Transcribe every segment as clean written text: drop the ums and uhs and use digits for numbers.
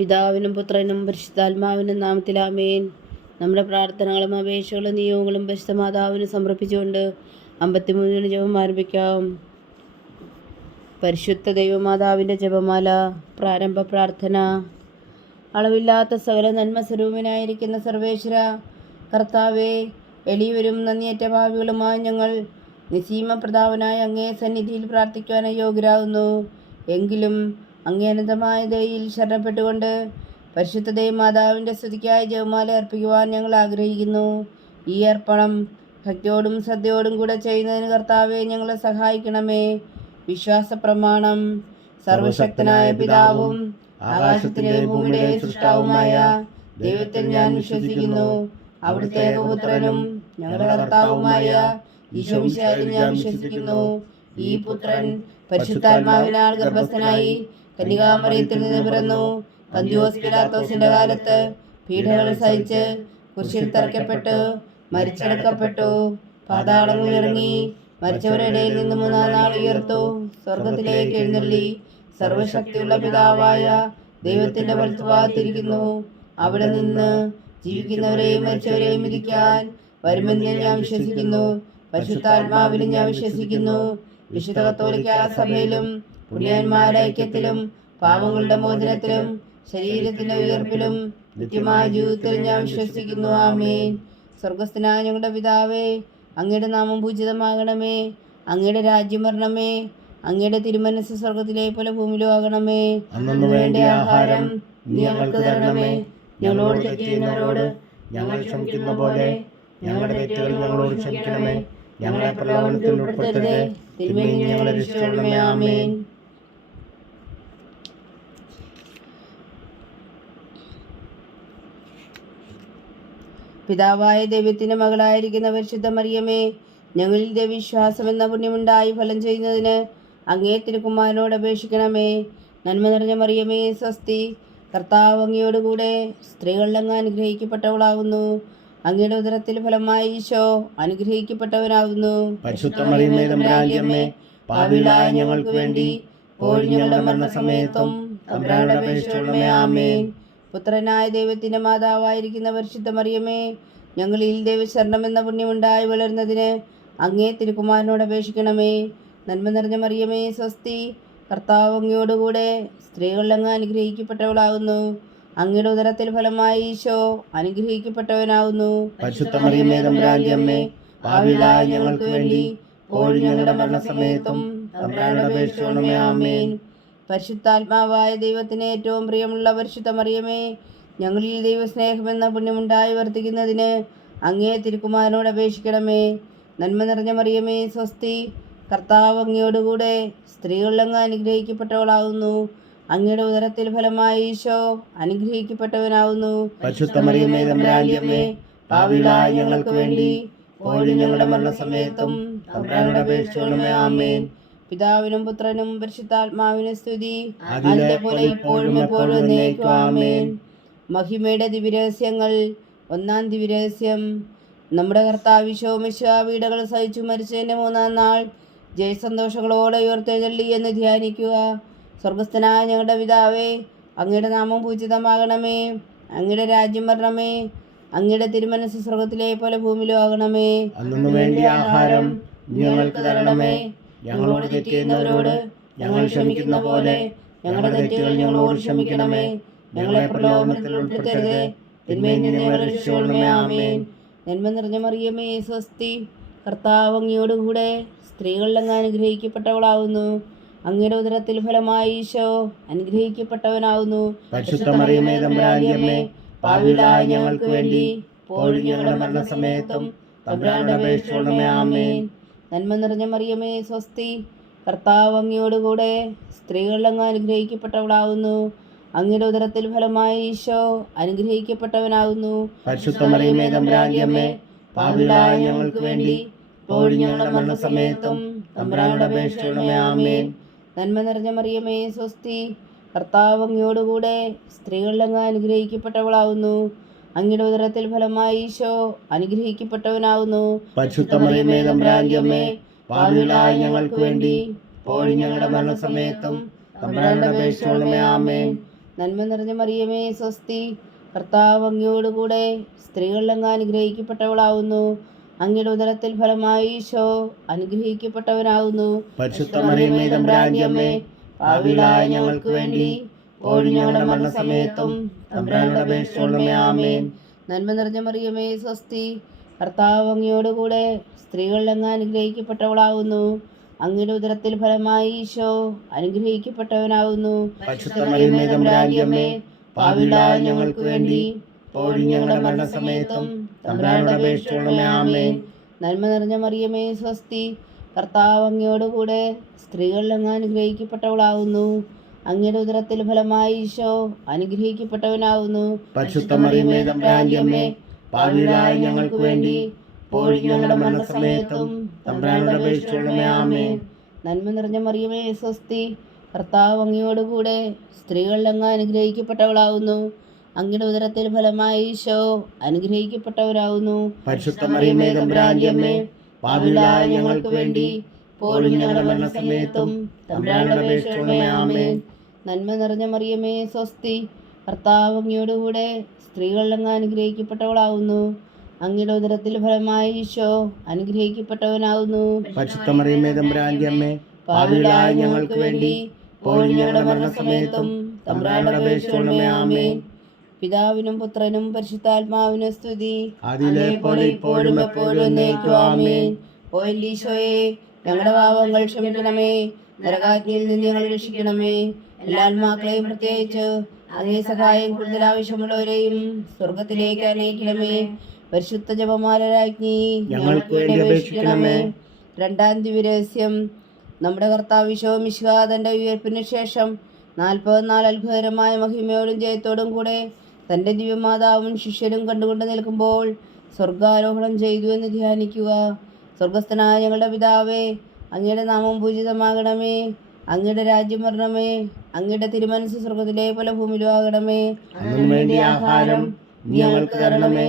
പിതാവിനും പുത്രനും പരിശുദ്ധാത്മാവിനും നാമത്തിൽ ആമേൻ. നമ്മുടെ പ്രാർത്ഥനകളും അപേക്ഷകളും നിയോഗങ്ങളും പരിശുദ്ധ മാതാവിന് സമർപ്പിച്ചുകൊണ്ട് 53 ജപം ആരംഭിക്കാം. പരിശുദ്ധ ദൈവമാതാവിൻ്റെ ജപമാല. പ്രാരംഭ പ്രാർത്ഥന. അളവില്ലാത്ത സകല നന്മ സ്വരൂപനായിരിക്കുന്ന സർവേശ്വര കർത്താവേ, എളിയവരും നന്ദിയേറ്റ ഭാവികളുമായ ഞങ്ങൾ നിസീമ പ്രതാപനായ അങ്ങേ സന്നിധിയിൽ പ്രാർത്ഥിക്കുവാൻ യോഗ്യരാകുന്നു. എങ്കിലും അങ്ങേ അനന്തമായ ദയയിൽ ശരണപ്പെട്ടുകൊണ്ട് പരിശുദ്ധ ദൈവമാതാവിൻ്റെ സ്തുതിക്കായി ജപമാല അർപ്പിക്കുവാൻ ഞങ്ങൾ ആഗ്രഹിക്കുന്നു. ഈ അർപ്പണം ഭക്തിയോടും ശ്രദ്ധയോടും കൂടെ ചെയ്യുന്നതിന് കർത്താവെ ഞങ്ങളെ സഹായിക്കണമേ. വിശ്വാസ പ്രമാണം. സർവശക്തനായ പിതാവും ആകാശത്തിൻ്റെയും ഭൂമിയുടെയും സൃഷ്ടാവുമായ ദൈവത്തിൽ ഞാൻ വിശ്വസിക്കുന്നു. അവിടുത്തെ ഏകപുത്രനും ഞങ്ങളുടെ കർത്താവുമായ ഈശോമിശിഹായിൽ ഞാൻ വിശ്വസിക്കുന്നു. ഈ പുത്രൻ പരിശുദ്ധാത്മാവിനാൽ ഗർഭസ്ഥനായി കന്യകാമറിയത്തിൽ നിന്ന് പിറന്നു. പന്തിയോസ് പിലാത്തോസിന്റെ കാലത്ത് പീഡകൾ സഹിച്ച് കുരിശിൽ തറയ്ക്കപ്പെട്ടു മരിച്ചടക്കപ്പെട്ടു. പാതാളങ്ങളിൽ ഇറങ്ങി മരിച്ചവരുടെ ഇടയിൽ നിന്ന് 3-ാം നാൾ ഉയർത്തു. സ്വർഗത്തിലേക്ക് എഴുന്നള്ളി സർവശക്തിയുള്ള പിതാവായ ദൈവത്തിന്റെ വലത്തുഭാഗത്തിരിക്കുന്നു. അവിടെ നിന്ന് ജീവിക്കുന്നവരെയും മരിച്ചവരെയും വിധിക്കാൻ വരുമെന്ന് ഞാൻ വിശ്വസിക്കുന്നു. പരിശുദ്ധാത്മാവിലും ഞാൻ വിശ്വസിക്കുന്നു. വിശുദ്ധ കത്തോലിക്കാ സഭയിലും പുണ്യന്മാരുടെ ഐക്യത്തിലും പാപങ്ങളുടെ മോചനത്തിലും ശരീരത്തിന്റെ ഉയർപ്പിലും നിത്യമായ ജീവിതത്തിലും ഞാൻ വിശ്വസിക്കുന്നു. ആമേൻ. സ്വർഗസ്ഥനായ ഞങ്ങളുടെ പിതാവേ, അങ്ങയുടെ നാമം പൂജിതമാകണമേ. അങ്ങയുടെ രാജ്യം വരണമേ. അങ്ങയുടെ തിരുമനസ്സ് സ്വർഗത്തിലെ പോലെ ഭൂമിയിലും ആകണമേ. അന്നു വേണ്ട ആഹാരം നീ ഞങ്ങൾക്ക് തരണമേ. ഞങ്ങളോട് തെറ്റ് ചെയ്യുന്നവരോട് ഞങ്ങൾ ക്ഷമിക്കുന്ന പോലെ ഞങ്ങളുടെ തെറ്റുകൾ ഞങ്ങളോട് ക്ഷമിക്കണമേ. ഞങ്ങളെ പ്രലോഭനത്തിൽ ഉൾപ്പെടുത്തരുതേ, തിന്മയിൽ നിന്ന് ഞങ്ങളെ രക്ഷിക്കണമേ. ആമേൻ. പിതാവായ ദൈവത്തിന്റെ മകളായിരിക്കുന്ന പരിശുദ്ധ മറിയമേ, ഞങ്ങളിൽ ദൈവവിശ്വാസം എന്ന പുണ്യമുണ്ടായി ഫലം ചെയ്യുന്നതിന് അങ്ങേ തിരുക്കുമാരനോട് അപേക്ഷിക്കണമേ. നന്മ നിറഞ്ഞ മറിയമേ സ്വസ്തി, കർത്താവ് അങ്ങയോടുകൂടെ സ്ത്രീകളിൽ അങ്ങ് അനുഗ്രഹിക്കപ്പെട്ടവളാകുന്നു. അങ്ങയുടെ ഉദരത്തിൽ ഫലമായി ഈശോ അനുഗ്രഹിക്കപ്പെട്ടവനാകുന്നു. പരിശുദ്ധ മറിയമേ തമ്പുരാന്റെ അമ്മേ, പാപികളായ ഞങ്ങൾക്ക് വേണ്ടി ഇപ്പോഴും ഞങ്ങളുടെ മരണസമയത്തും തമ്പുരാനോട് അപേക്ഷിക്കണമേ. ആമേൻ. പുത്രനായ ദൈവത്തിന്റെ മാതാവായിരിക്കുന്ന പരിശുദ്ധ മറിയമേ, ഞങ്ങളിൽ ദൈവശരണം എന്ന പുണ്യമുണ്ടായി വളരുന്നതിന് അങ്ങേ തിരുക്കുമാരനോട് അപേക്ഷിക്കണമേ. നന്മ നിറഞ്ഞ മറിയമേ സ്വസ്തി, കർത്താവ് അങ്ങയോടുകൂടെ സ്ത്രീകളിൽ അങ്ങ് അനുഗ്രഹിക്കപ്പെട്ടവളാകുന്നു. അങ്ങയുടെ ഉദരത്തിൽ ഫലമായി ഈശോ അനുഗ്രഹിക്കപ്പെട്ടവനാകുന്നു. പരിശുദ്ധ മറിയമേ തമ്പുരാന്റെ അമ്മേ, പാപികളായ ഞങ്ങൾക്ക് വേണ്ടി ഇപ്പോഴും ഞങ്ങളുടെ മരണസമയത്തും തമ്പുരാനോട് അപേക്ഷിക്കണമേ. ആമേൻ. പരിശുദ്ധാത്മാവായ ദൈവത്തിന് ഏറ്റവും പ്രിയമുള്ള പരിശുദ്ധ മറിയമേ, ഞങ്ങളിൽ ദൈവസ്നേഹമെന്ന പുണ്യമുണ്ടായി വർദ്ധിക്കുന്നതിന് അങ്ങേ തിരുക്കുമാരനോട് അപേക്ഷിക്കണമേ. നന്മ നിറഞ്ഞ മറിയമേ സ്വസ്തി, കർത്താവ് അങ്ങയോടുകൂടെ സ്ത്രീകളിൽ അങ്ങ് അനുഗ്രഹിക്കപ്പെട്ടവളാകുന്നു. അങ്ങയുടെ ഉദരത്തിൽ ഫലമായി ഈശോ അനുഗ്രഹിക്കപ്പെട്ടവനാകുന്നു. പരിശുദ്ധ മറിയമേ തമ്പുരാന്റെ അമ്മേ, പാപികളായ ഞങ്ങൾക്ക് വേണ്ടി ഇപ്പോഴും ഞങ്ങളുടെ മരണസമയത്തും തമ്പുരാനോട് അപേക്ഷിക്കണമേ. ആമേൻ. പിതാവിനും പുത്രനും പരിശുദ്ധാത്മാവിനും സ്തുതി, അതിലെ പോലെ ഇപ്പോഴും എപ്പോഴും എന്നേക്കും. ആമേൻ. മഹിമയുടെ ദിവ്യരഹസ്യങ്ങൾ. 1-ാം ദിവ്യരഹസ്യം. നമ്മുടെ കർത്താവ് ഈശോ മിശിഹാ പീഡകൾ സഹിച്ചു മരിച്ചതിൻ്റെ 3-ാം നാൾ ജയസന്തോഷങ്ങളോടെ ഉയർത്തെഴുന്നള്ളി എന്ന് ധ്യാനിക്കുക. സ്വർഗസ്ഥനായ ഞങ്ങളുടെ പിതാവേ, അങ്ങയുടെ നാമം പൂജിതമാകണമേ. അങ്ങയുടെ രാജ്യം വരണമേ. അങ്ങയുടെ തിരുമനസ്സ് സ്വർഗത്തിലെ പോലെ ഭൂമിയിലും ആകണമേ. അന്നു വേണ്ട ആഹാരം ഞങ്ങൾക്ക് തരണമേ. ഞങ്ങളോട് തെറ്റ് ചെയ്യുന്നവരോട് ഞങ്ങൾ ക്ഷമിക്കുന്ന പോലെ ഞങ്ങളുടെ തെറ്റുകൾ ഞങ്ങളോട് ക്ഷമിക്കണമേ. ഞങ്ങളെ പ്രലോഭനത്തിൽ ഉൾപ്പെടുത്തരുതേ, തിന്മയിൽ നിന്ന് ഞങ്ങളെ രക്ഷിക്കണമേ. ആമേൻ. നന്മ നിറഞ്ഞ മറിയമേ സ്വസ്തി, കർത്താവ് അങ്ങയോടുകൂടെ സ്ത്രീകളിൽ അങ്ങ് അനുഗ്രഹിക്കപ്പെട്ടവളാകുന്നു. അങ്ങയുടെ ഉദരത്തിൽ ഫലമായി ഈശോ അനുഗ്രഹിക്കപ്പെട്ടവനാകുന്നു. പരിശുദ്ധ മറിയമേ തമ്പുരാന്റെ അമ്മേ, പാപികളായ ഞങ്ങൾക്ക് വേണ്ടി ഇപ്പോഴും ഞങ്ങളുടെ മരണസമയത്തും തമ്പുരാനോട് അപേക്ഷിക്കണമേ. ആമേൻ. നന്മ നിറഞ്ഞ മറിയമേ സ്വസ്തി, കർത്താവ് അങ്ങയോടുകൂടെ സ്ത്രീകളിൽ അങ്ങ് അനുഗ്രഹിക്കപ്പെട്ടവളാകുന്നു. അങ്ങയുടെ ഉദരത്തിൽ ഫലമായി ഈശോ അനുഗ്രഹിക്കപ്പെട്ടവനാകുന്നു. പരിശുദ്ധ മറിയമേ തമ്പുരാന്റെ അമ്മേ, പാപികളായ ഞങ്ങൾക്ക് വേണ്ടി ഇപ്പോഴും ഞങ്ങളുടെ മരണസമയത്തും തമ്പുരാനോട് അപേക്ഷിക്കണമേ. ആമേൻ. നന്മ നിറഞ്ഞ മറിയമേ സ്വസ്തി, കർത്താവ് അങ്ങയോടുകൂടെ സ്ത്രീകളിൽ അങ്ങ് അനുഗ്രഹിക്കപ്പെട്ടവളാകുന്നു. അങ്ങയുടെ ഉദരത്തിൽ ഫലമായി ഈശോ അനുഗ്രഹിക്കപ്പെട്ടവനാകുന്നു. പരിശുദ്ധ മറിയമേ തമ്പുരാന്റെ അമ്മേ, പാപികളായ ഞങ്ങൾക്ക് വേണ്ടി ഇപ്പോഴും ഞങ്ങളുടെ മരണസമയത്തും തമ്പുരാനോട് അപേക്ഷിക്കണമേ. ആമേൻ. നന്മ നിറഞ്ഞ മറിയമേ സ്വസ്തി, കർത്താവ് അങ്ങയോടുകൂടെ സ്ത്രീകളിൽ അങ്ങ് അനുഗ്രഹിക്കപ്പെട്ടവളാവുന്നു. അങ്ങയുടെ ഉദരത്തിൽ ഫലമായി ഈശോ അനുഗ്രഹിക്കപ്പെട്ടവനാവുന്നു. പരിശുദ്ധ മറിയമേ തമ്പുരാന്റെ അമ്മേ, പാപികളായ ഞങ്ങൾക്ക് വേണ്ടി ഇപ്പോഴും ഞങ്ങളുടെ മരണസമയത്തും തമ്പുരാനോട് അപേക്ഷിച്ചുകൊള്ളണമേ. ആമേൻ. നന്മ നിറഞ്ഞ മറിയമേ സ്വസ്തി, കർത്താവ് അങ്ങയോടുകൂടെ സ്ത്രീകളിൽ അങ്ങ് അനുഗ്രഹിക്കപ്പെട്ടവളാവുന്നു. അങ്ങയുടെ ഉദരത്തിൽ ഫലമായി ഈശോ അനുഗ്രഹിക്കപ്പെട്ടവനാവുന്നു. പരിശുദ്ധ മറിയമേ തമ്പുരാന്റെ അമ്മേ, പാപികളായ ഞങ്ങൾക്ക് വേണ്ടി ഇപ്പോഴും ഞങ്ങളുടെ മരണസമയത്തും തമ്പുരാനോട് അപേക്ഷിച്ചുകൊള്ളണമേ. ആമേൻ. നന്മ നിറഞ്ഞ മറിയമേ സ്വസ്തി, കർത്താവ് അങ്ങയോടുകൂടെ സ്ത്രീകളിൽ അങ്ങ് അനുഗ്രഹിക്കപ്പെട്ടവളാവുന്നു. അങ്ങയുടെ ഉദരത്തിൽ ഫലമായി ഈശോ അനുഗ്രഹിക്കപ്പെട്ടവനാവുന്നു. പരിശുദ്ധ മറിയമേ തമ്പുരാന്റെ അമ്മേ, പാപികളായ ഞങ്ങൾക്ക് വേണ്ടി ഇപ്പോഴും ഞങ്ങളുടെ മരണസമയത്തും തമ്പുരാനോട് അപേക്ഷിച്ചുകൊള്ളണമേ. ആമേൻ. നന്മ നിറഞ്ഞ മറിയമേ സ്വസ്തി, കർത്താവ് അങ്ങയോടുകൂടെ സ്ത്രീകളിൽ അങ്ങ് അനുഗ്രഹിക്കപ്പെട്ടവളാവുന്നു. അങ്ങയുടെ ഉദരത്തിൽ ഫലമായി ഈശോ അനുഗ്രഹിക്കപ്പെട്ടവരാവുന്നു. പരിശുദ്ധ മറിയമേ തമ്പുരാന്റെ അമ്മേ, പാപികളായ ഞങ്ങൾക്ക് വേണ്ടി ഇപ്പോഴും ഞങ്ങളുടെ മരണസമയത്തും തമ്പുരാനോട് അപേക്ഷിച്ചുകൊള്ളണമേ. ആമേൻ. നന്മ നിറഞ്ഞ മറിയമേ സ്വസ്തി, കർത്താവ് അങ്ങയോടുകൂടെ സ്ത്രീകളിൽ അങ്ങ് അനുഗ്രഹിക്കപ്പെട്ടവളാവുന്നു. അങ്ങയുടെ ഉദരത്തിൽ ഫലമായി ഈശോ അനുഗ്രഹിക്കപ്പെട്ടവനാവുന്നു. പരിശുദ്ധ മറിയമേ തമ്പുരാന്റെ അമ്മേ, പാപികളായ ഞങ്ങൾക്ക് വേണ്ടി ഇപ്പോഴും ഞങ്ങളുടെ മരണസമയത്തും തമ്പുരാനോട് അപേക്ഷിച്ചുകൊള്ളണമേ. ആമേൻ. പിതാവിനും പുത്രനും പരിശുദ്ധാത്മാവിനും സ്തുതി, അതിലെ പോലെ ഇപ്പോഴും എപ്പോഴും എന്നേക്കും. ആമേൻ. ഓ ഈശോയെ, ഞങ്ങളുടെ പാപങ്ങൾ ക്ഷമിക്കണമേ, നരകാഗ്നിയിൽ നിന്ന് ഞങ്ങൾ രക്ഷിക്കണമേ. എല്ലാ ആത്മാക്കളെയും പ്രത്യേകിച്ച് അങ്ങേ സഹായം കൂടുതൽ ആവശ്യമുള്ളവരെയും സ്വർഗത്തിലേക്ക് അനയിക്കണമേ. പരിശുദ്ധ ജപമാല രാജ്ഞി ഞങ്ങൾക്ക് വേണ്ടി അപേക്ഷിക്കണമേ. രണ്ടാം ദിവ്യരഹസ്യം. നമ്മുടെ കർത്താവ് ഈശോ മിശിഹാ തൻ്റെ ഉയർപ്പിന് ശേഷം 44 അത്ഭുതകരമായ മഹിമയോടും ജയത്തോടും കൂടെ തൻ്റെ ദിവ്യമാതാവും ശിഷ്യരും കണ്ടുകൊണ്ട് നിൽക്കുമ്പോൾ സ്വർഗാരോഹണം ചെയ്തു എന്ന് ധ്യാനിക്കുക. സ്വർഗസ്ഥനായ ഞങ്ങളുടെ പിതാവേ, അങ്ങയുടെ നാമം പൂജിതമാകണമേ. അങ്ങയുടെ രാജ്യം വരണമേ. അങ്ങയുടെ തിരുമനസ് സ്വർഗത്തിലെ പോലെ ഭൂമിയിലും ആകണമേ. അതിനു വേണ്ടി ആഹാരം നീ ഞങ്ങൾക്ക് തരണമേ.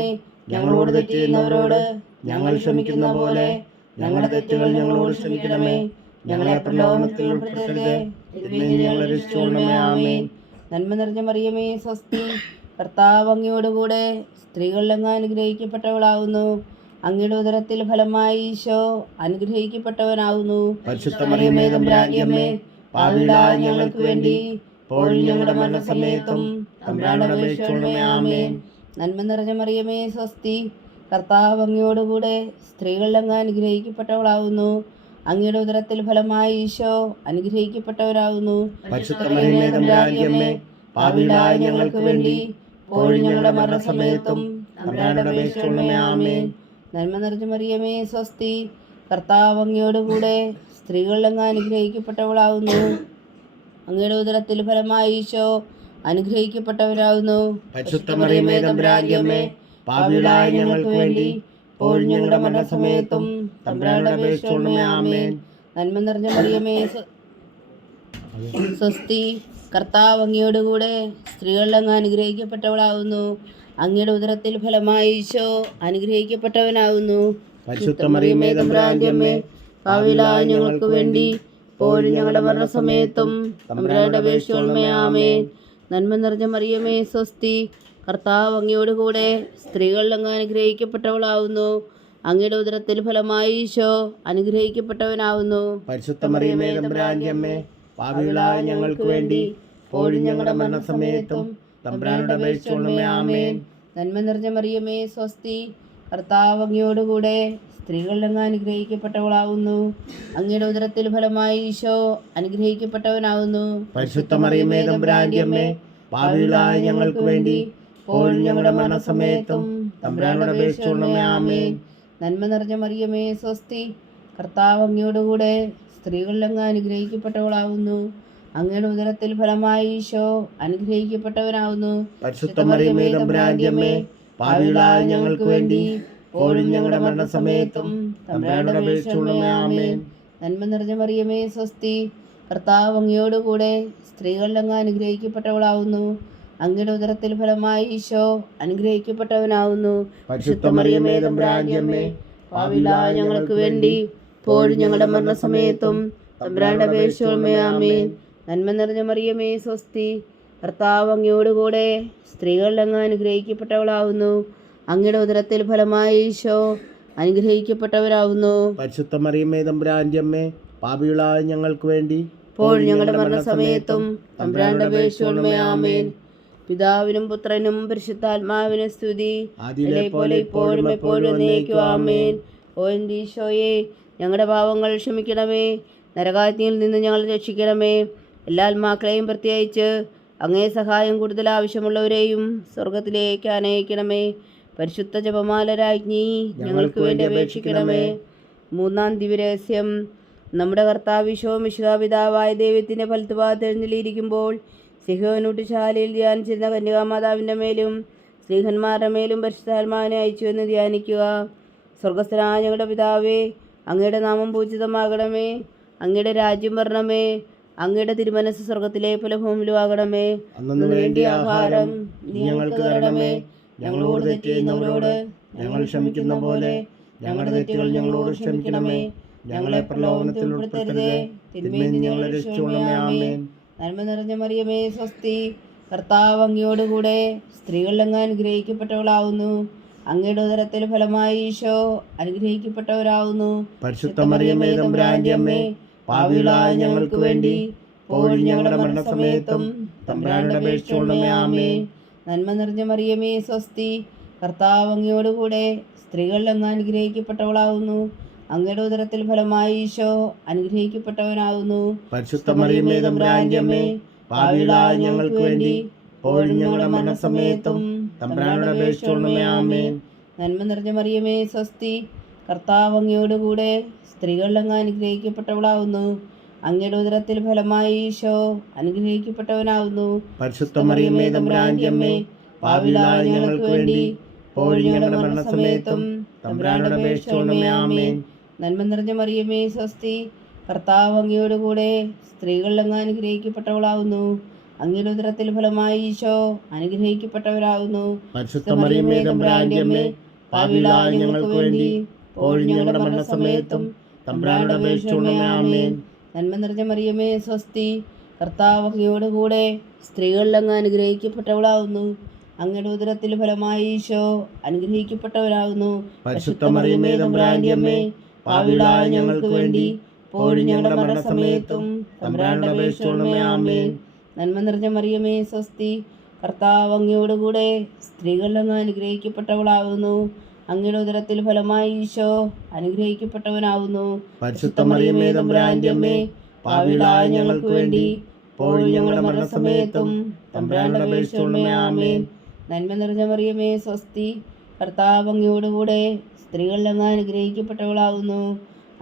ഞങ്ങളോട് തെറ്റ് ചെയ്യുന്നവരോട് ഞങ്ങൾ ക്ഷമിക്കുന്ന പോലെ ഞങ്ങളുടെ തെറ്റുകൾ ഞങ്ങളോട് ക്ഷമിക്കണമേ. ഞങ്ങളെ പ്രലോഭനത്തിൽ ഉൾപ്പെടുത്തരുതേ, ഞങ്ങളെ രക്ഷിച്ചുകൊള്ളണമേ. ആമേൻ. നന്മ നിറഞ്ഞ മറിയമേ സ്വസ്തി, കർത്താവ് അങ്ങയോടുകൂടെ സ്ത്രീകളിൽ അങ്ങ് അനുഗ്രഹിക്കപ്പെട്ടവളാവുന്നു. അങ്ങയുടെ ഉദരത്തിൽ ഫലമായി ഈശോ അനുഗ്രഹിക്കപ്പെട്ടവനാവുന്നു. പരിശുദ്ധ മറിയമേ തമ്പുരാന്റെ അമ്മേ, പാപികളായ ഞങ്ങൾക്ക് വേണ്ടി ഇപ്പോഴും ഞങ്ങളുടെ മരണസമയത്തും തമ്പുരാനോട് അപേക്ഷിച്ചുകൊള്ളണമേ. ആമേൻ. നന്മ നിറഞ്ഞ മറിയമേ സ്വസ്തി, കർത്താവ് അങ്ങയോടുകൂടെ സ്ത്രീകളിൽ അങ്ങ് അനുഗ്രഹിക്കപ്പെട്ടവളാവുന്നു. അങ്ങയുടെ ഉദരത്തിൽ ഫലമായി ഈശോ അനുഗ്രഹിക്കപ്പെട്ടവരാകുന്നു. പരിശുദ്ധ മറിയമേ തമ്പുരാന്റെ അമ്മേ, പാപികളായ ഞങ്ങൾക്ക് വേണ്ടി ഇപ്പോഴും ഞങ്ങളുടെ മരണസമയത്തും തമ്പുരാനോട് അപേക്ഷിച്ചുകൊള്ളണമേ. ആമേൻ. നന്മ നിറഞ്ഞ മറിയമേ സ്വസ്തി, കർത്താവ് അങ്ങയോടുകൂടെ സ്ത്രീകളിൽ അങ്ങ് അനുഗ്രഹിക്കപ്പെട്ടവളാവുന്നു. അങ്ങയുടെ ഉദരത്തിൽ ഫലമായി ഈശോ അനുഗ്രഹിക്കപ്പെട്ടവരാകുന്നു. പരിശുദ്ധ മറിയമേ തമ്പുരാന്റെ അമ്മേ, പാപികളായ ഞങ്ങൾക്ക് വേണ്ടി ഇപ്പോഴും ഞങ്ങളുടെ മരണസമയത്തും തമ്പുരാനോട് അപേക്ഷിച്ചുകൊള്ളണമേ. ആമേൻ. നന്മ നിറഞ്ഞ മറിയമേ സ്വസ്തി, കർത്താവ് അങ്ങയോടുകൂടെ സ്ത്രീകളിൽ അങ്ങ് അനുഗ്രഹിക്കപ്പെട്ടവളാവുന്നു. അങ്ങയുടെ ഉദരത്തിൽ ഫലമായി ഈശോ അനുഗ്രഹിക്കപ്പെട്ടവനാകുന്നു. പരിശുദ്ധ മറിയമേ തമ്പുരാന്റെ അമ്മേ, പാപികളായ ഞങ്ങൾക്ക് വേണ്ടി ഇപ്പോഴും ഞങ്ങളുടെ മരണസമയത്തും തമ്പുരാനോട് അപേക്ഷിച്ചുകൊള്ളണമേ. ആമേൻ. നന്മ നിറഞ്ഞ മറിയമേ സ്വസ്തി, കർത്താവ് അങ്ങയോടുകൂടെ സ്ത്രീകളിൽ അങ്ങ് അനുഗ്രഹിക്കപ്പെട്ടവളാവുന്നു. അങ്ങയുടെ ഉദരത്തിൽ ഫലമായി ഈശോ അനുഗ്രഹിക്കപ്പെട്ടവനാവുന്നു. പരിശുദ്ധ മറിയമേ തമ്പുരാന്റെ അമ്മേ, പാപികളായ ഞങ്ങൾക്ക് വേണ്ടി ഇപ്പോഴും ഞങ്ങളുടെ മരണസമയത്തും തമ്പുരാനോട് അപേക്ഷിച്ചുകൊള്ളണമേ. ആമേൻ. നന്മ നിറഞ്ഞ മറിയമേ സ്വസ്തി, കർത്താവ് അങ്ങയോടുകൂടെ സ്ത്രീകളിൽ അങ്ങ് അനുഗ്രഹിക്കപ്പെട്ടവളാവുന്നു. അങ്ങയുടെ ഉദരത്തിൽ ഫലമായി ഈശോ അനുഗ്രഹിക്കപ്പെട്ടവനാവുന്നു. പരിശുദ്ധ മറിയമേ തമ്പുരാന്റെ അമ്മേ, പാപികളായ ഞങ്ങൾക്ക് വേണ്ടി ഇപ്പോഴും ഞങ്ങളുടെ മരണസമയത്തും തമ്പുരാനോട് അപേക്ഷിച്ചുകൊള്ളണമേ. ആമേൻ. നന്മ നിറഞ്ഞ മറിയമേ സ്വസ്തി, കർത്താവ് അങ്ങയോടുകൂടെ സ്ത്രീകളിൽ അങ്ങ് അനുഗ്രഹിക്കപ്പെട്ടവളാവുന്നു. അങ്ങയുടെ ഉദരത്തിൽ ഫലമായി ഈശോ അനുഗ്രഹിക്കപ്പെട്ടവനാവുന്നു. പരിശുദ്ധ മറിയമേ തമ്പുരാന്റെ അമ്മേ, പാപികളായ ഞങ്ങൾക്ക് വേണ്ടി ഇപ്പോഴും ഞങ്ങളുടെ മരണസമയത്തും തമ്പുരാനോട് അപേക്ഷിച്ചുകൊള്ളണമേ. ആമേൻ. നന്മ നിറഞ്ഞ മറിയമേ സ്വസ്തി, കർത്താവ് അങ്ങയോടുകൂടെ സ്ത്രീകളിൽ അങ്ങ് അനുഗ്രഹിക്കപ്പെട്ടവളാവുന്നു. അങ്ങയുടെ ഉദരത്തിൽ ഫലമായി ഈശോ അനുഗ്രഹിക്കപ്പെട്ടവനാവുന്നു. പരിശുദ്ധ മറിയമേ തമ്പുരാന്റെ അമ്മേ, പാപികളായ ഞങ്ങൾക്ക് വേണ്ടി ഇപ്പോഴും ഞങ്ങളുടെ മരണസമയത്തും തമ്പുരാനോട് അപേക്ഷിച്ചുകൊള്ളണമേ. ആമേൻ. നന്മ നിറഞ്ഞ മറിയമേ സ്വസ്തി, കർത്താവ് അങ്ങയോടുകൂടെ സ്ത്രീകളിൽ അങ്ങ് അനുഗ്രഹിക്കപ്പെട്ടവളാവുന്നു. അങ്ങയുടെ ഉദരത്തിൽ ഫലമായി ഈശോ അനുഗ്രഹിക്കപ്പെട്ടവരാവുന്നു. പരിശുദ്ധ മറിയമേ തമ്പുരാന്റെ അമ്മേ, പാപികളായ ഞങ്ങൾക്ക് വേണ്ടി ഇപ്പോൾ ഞങ്ങളുടെ മരണസമയത്തും തമ്പുരാന്റെ അപേക്ഷയോടുമേ ആമേൻ. പിതാവിനും പുത്രനും പരിശുദ്ധാത്മാവിനും സ്തുതി, അതിലെ പോലെ ഇപ്പോഴും എപ്പോഴും എന്നേക്കും ആമേൻ. ഓ എൻ്റെ ഈശോയെ, ഞങ്ങളുടെ പാവങ്ങൾ ക്ഷമിക്കണമേ, നരകാഗ്നിയിൽ നിന്ന് ഞങ്ങൾ രക്ഷിക്കണമേ. എല്ലാ ആത്മാക്കളെയും പ്രത്യേകിച്ച് അങ്ങേ സഹായം കൂടുതൽ ആവശ്യമുള്ളവരെയും സ്വർഗത്തിലേക്ക് ആനയിക്കണമേ. പരിശുദ്ധ ജപമാല രാജ്ഞി, ഞങ്ങൾക്ക് വേണ്ടി അപേക്ഷിക്കണമേ. മൂന്നാം ദിവ്യരഹസ്യം. നമ്മുടെ കർത്താവ് ഈശോ മിശിഹാ പിതാവായ ദൈവത്തിൻ്റെ വലത്തുഭാഗത്ത് എഴുന്നള്ളിയിരിക്കുമ്പോൾ സിഹോനൂട്ടുശാലയിൽ ധ്യാനിച്ചിരുന്ന കന്യകാമാതാവിൻ്റെ മേലും സ്ത്രീഹന്മാരുടെ മേലും പരിശുദ്ധാത്മാവിനെ അയച്ചു എന്ന് ധ്യാനിക്കുക. സ്വർഗസ്ഥനായ ഞങ്ങളുടെ പിതാവേ, അങ്ങയുടെ നാമം പൂജിതമാകണമേ. അങ്ങയുടെ രാജ്യം വരണമേ. അങ്ങയുടെ തിരുമനസ് സ്വർഗത്തിലെ പോലെ ഭൂമിയിലും ആകണമേ. അന്നു വേണ്ടിയ ആഹാരം ഞങ്ങൾക്ക് തരണമേ. ഞങ്ങളോട് തെറ്റ് ചെയ്യുന്നവരോട് ഞങ്ങൾ ക്ഷമിക്കുന്ന പോലെ ഞങ്ങളുടെ തെറ്റുകൾ ഞങ്ങളോട് ക്ഷമിക്കണമേ. ഞങ്ങളെ പ്രലോഭനത്തിൽ ഉൾപ്പെടുത്തരുതേ, തിന്മയിൽ നിന്ന് ഞങ്ങളെ രക്ഷിച്ചുകൊള്ളണമേ. ആമേൻ. നന്മ നിറഞ്ഞ മറിയമേ, സ്വസ്തി. കർത്താവ് അങ്ങയോടുകൂടെ സ്ത്രീകളിൽ അങ്ങ് അനുഗ്രഹിക്കപ്പെട്ടവളാവുന്നു. അങ്ങയുടെ ഉദരത്തിൽ ഫലമായി ഈശോ അനുഗ്രഹിക്കപ്പെട്ടവരാവുന്നു. പരിശുദ്ധ മറിയമേ തമ്പുരാന്റെ അമ്മേ, പാപികളായ ഞങ്ങൾക്ക് വേണ്ടി ഇപ്പോഴും ഞങ്ങളുടെ മരണസമയത്തും തമ്പുരാനോട് അപേക്ഷിച്ചുകൊള്ളണമേ. ആമേൻ. നന്മ നിറഞ്ഞ മറിയമേ, സ്വസ്തി. കർത്താവ് അങ്ങയോടുകൂടെ സ്ത്രീകളിൽ അങ്ങ് അനുഗ്രഹിക്കപ്പെട്ടവളാവുന്നു. അങ്ങയുടെ ഉദരത്തിൽ ഫലമായി ഈശോ അനുഗ്രഹിക്കപ്പെട്ടവനാകുന്നു. പരിശുദ്ധ മറിയമേ തമ്പുരാന്റെ അമ്മേ, പാപികളായ ഞങ്ങൾക്ക് വേണ്ടി ഇപ്പോഴും ഞങ്ങളുടെ മരണസമയത്തും തമ്പുരാനോട് അപേക്ഷിച്ചുകൊള്ളണമേ. ആമേൻ. നന്മ നിറഞ്ഞ മറിയമേ, സ്വസ്തി. കർത്താവ് അങ്ങയോടുകൂടെ സ്ത്രീകളിൽ അങ്ങ് അനുഗ്രഹിക്കപ്പെട്ടവളാവുന്നു. അങ്ങയുടെ ഉദരത്തിൽ ഫലമായി ഈശോ അനുഗ്രഹിക്കപ്പെട്ടവനാവുന്നു. പരിശുദ്ധ മറിയമേ തമ്പുരാന്റെ അമ്മേ, പാപികളായ ഞങ്ങൾക്ക് വേണ്ടി ഇപ്പോഴും ഞങ്ങളുടെ മരണസമയത്തും തമ്പുരാനോട് അപേക്ഷിച്ചുകൊള്ളണമേ. ആമേൻ. നന്മ നിറഞ്ഞ മറിയമേ, സ്വസ്തി. കർത്താവ് അങ്ങയോടുകൂടെ സ്ത്രീകളിൽ അങ്ങ് അനുഗ്രഹിക്കപ്പെട്ടവളാവുന്നു. അങ്ങയുടെ ഉദരത്തിൽ ഫലമായി ഈശോ അനുഗ്രഹിക്കപ്പെട്ടവരാകുന്നു. പരിശുദ്ധ മറിയമേ തമ്പുരാന്റെ അമ്മേ, പാപികളായ ഞങ്ങൾക്ക് വേണ്ടി ഇപ്പോഴും ഞങ്ങളുടെ മരണസമയത്തും തമ്പുരാനോട് അപേക്ഷിച്ചുകൊള്ളണമേ. ആമേൻ. നന്മ നിറഞ്ഞ മറിയമേ, സ്വസ്തി. കർത്താവ് അങ്ങയോടുകൂടെ സ്ത്രീകളിൽ അങ്ങ് അനുഗ്രഹിക്കപ്പെട്ടവളാവുന്നു. അങ്ങയുടെ ഉദരത്തിൽ ഫലമായി ഈശോ അനുഗ്രഹിക്കപ്പെട്ടവരാകുന്നു. പരിശുദ്ധ മറിയമേ തമ്പുരാന്റെ അമ്മേ, പാപികളായ ഞങ്ങൾക്ക് വേണ്ടി ഇപ്പോഴും ഞങ്ങളുടെ മരണസമയത്തും തമ്പുരാനോട് അപേക്ഷിച്ചുകൊള്ളണമേ. ആമേൻ. നന്മ നിറഞ്ഞ മറിയമേ, സ്വസ്തി. കർത്താവ് അങ്ങയോടുകൂടെ സ്ത്രീകളിൽ അങ്ങ് അനുഗ്രഹിക്കപ്പെട്ടവളാവുന്നു. അങ്ങയുടെ ഉദരത്തിൽ ഫലമായി ഈശോ അനുഗ്രഹിക്കപ്പെട്ടവനാവുന്നു. പരിശുദ്ധ മറിയമേ തമ്പുരാന്റെ അമ്മേ, പാപികളായ ഞങ്ങൾക്ക് വേണ്ടി ഇപ്പോഴും ഞങ്ങളുടെ മരണസമയത്തും തമ്പുരാനോട് അപേക്ഷിച്ചുകൊള്ളണമേ. ആമേൻ. നന്മ നിറഞ്ഞ മറിയമേ, സ്വസ്തി. കർത്താവ് അങ്ങയോടുകൂടെ സ്ത്രീകളിൽ അങ്ങ് അനുഗ്രഹിക്കപ്പെട്ടവളാവുന്നു.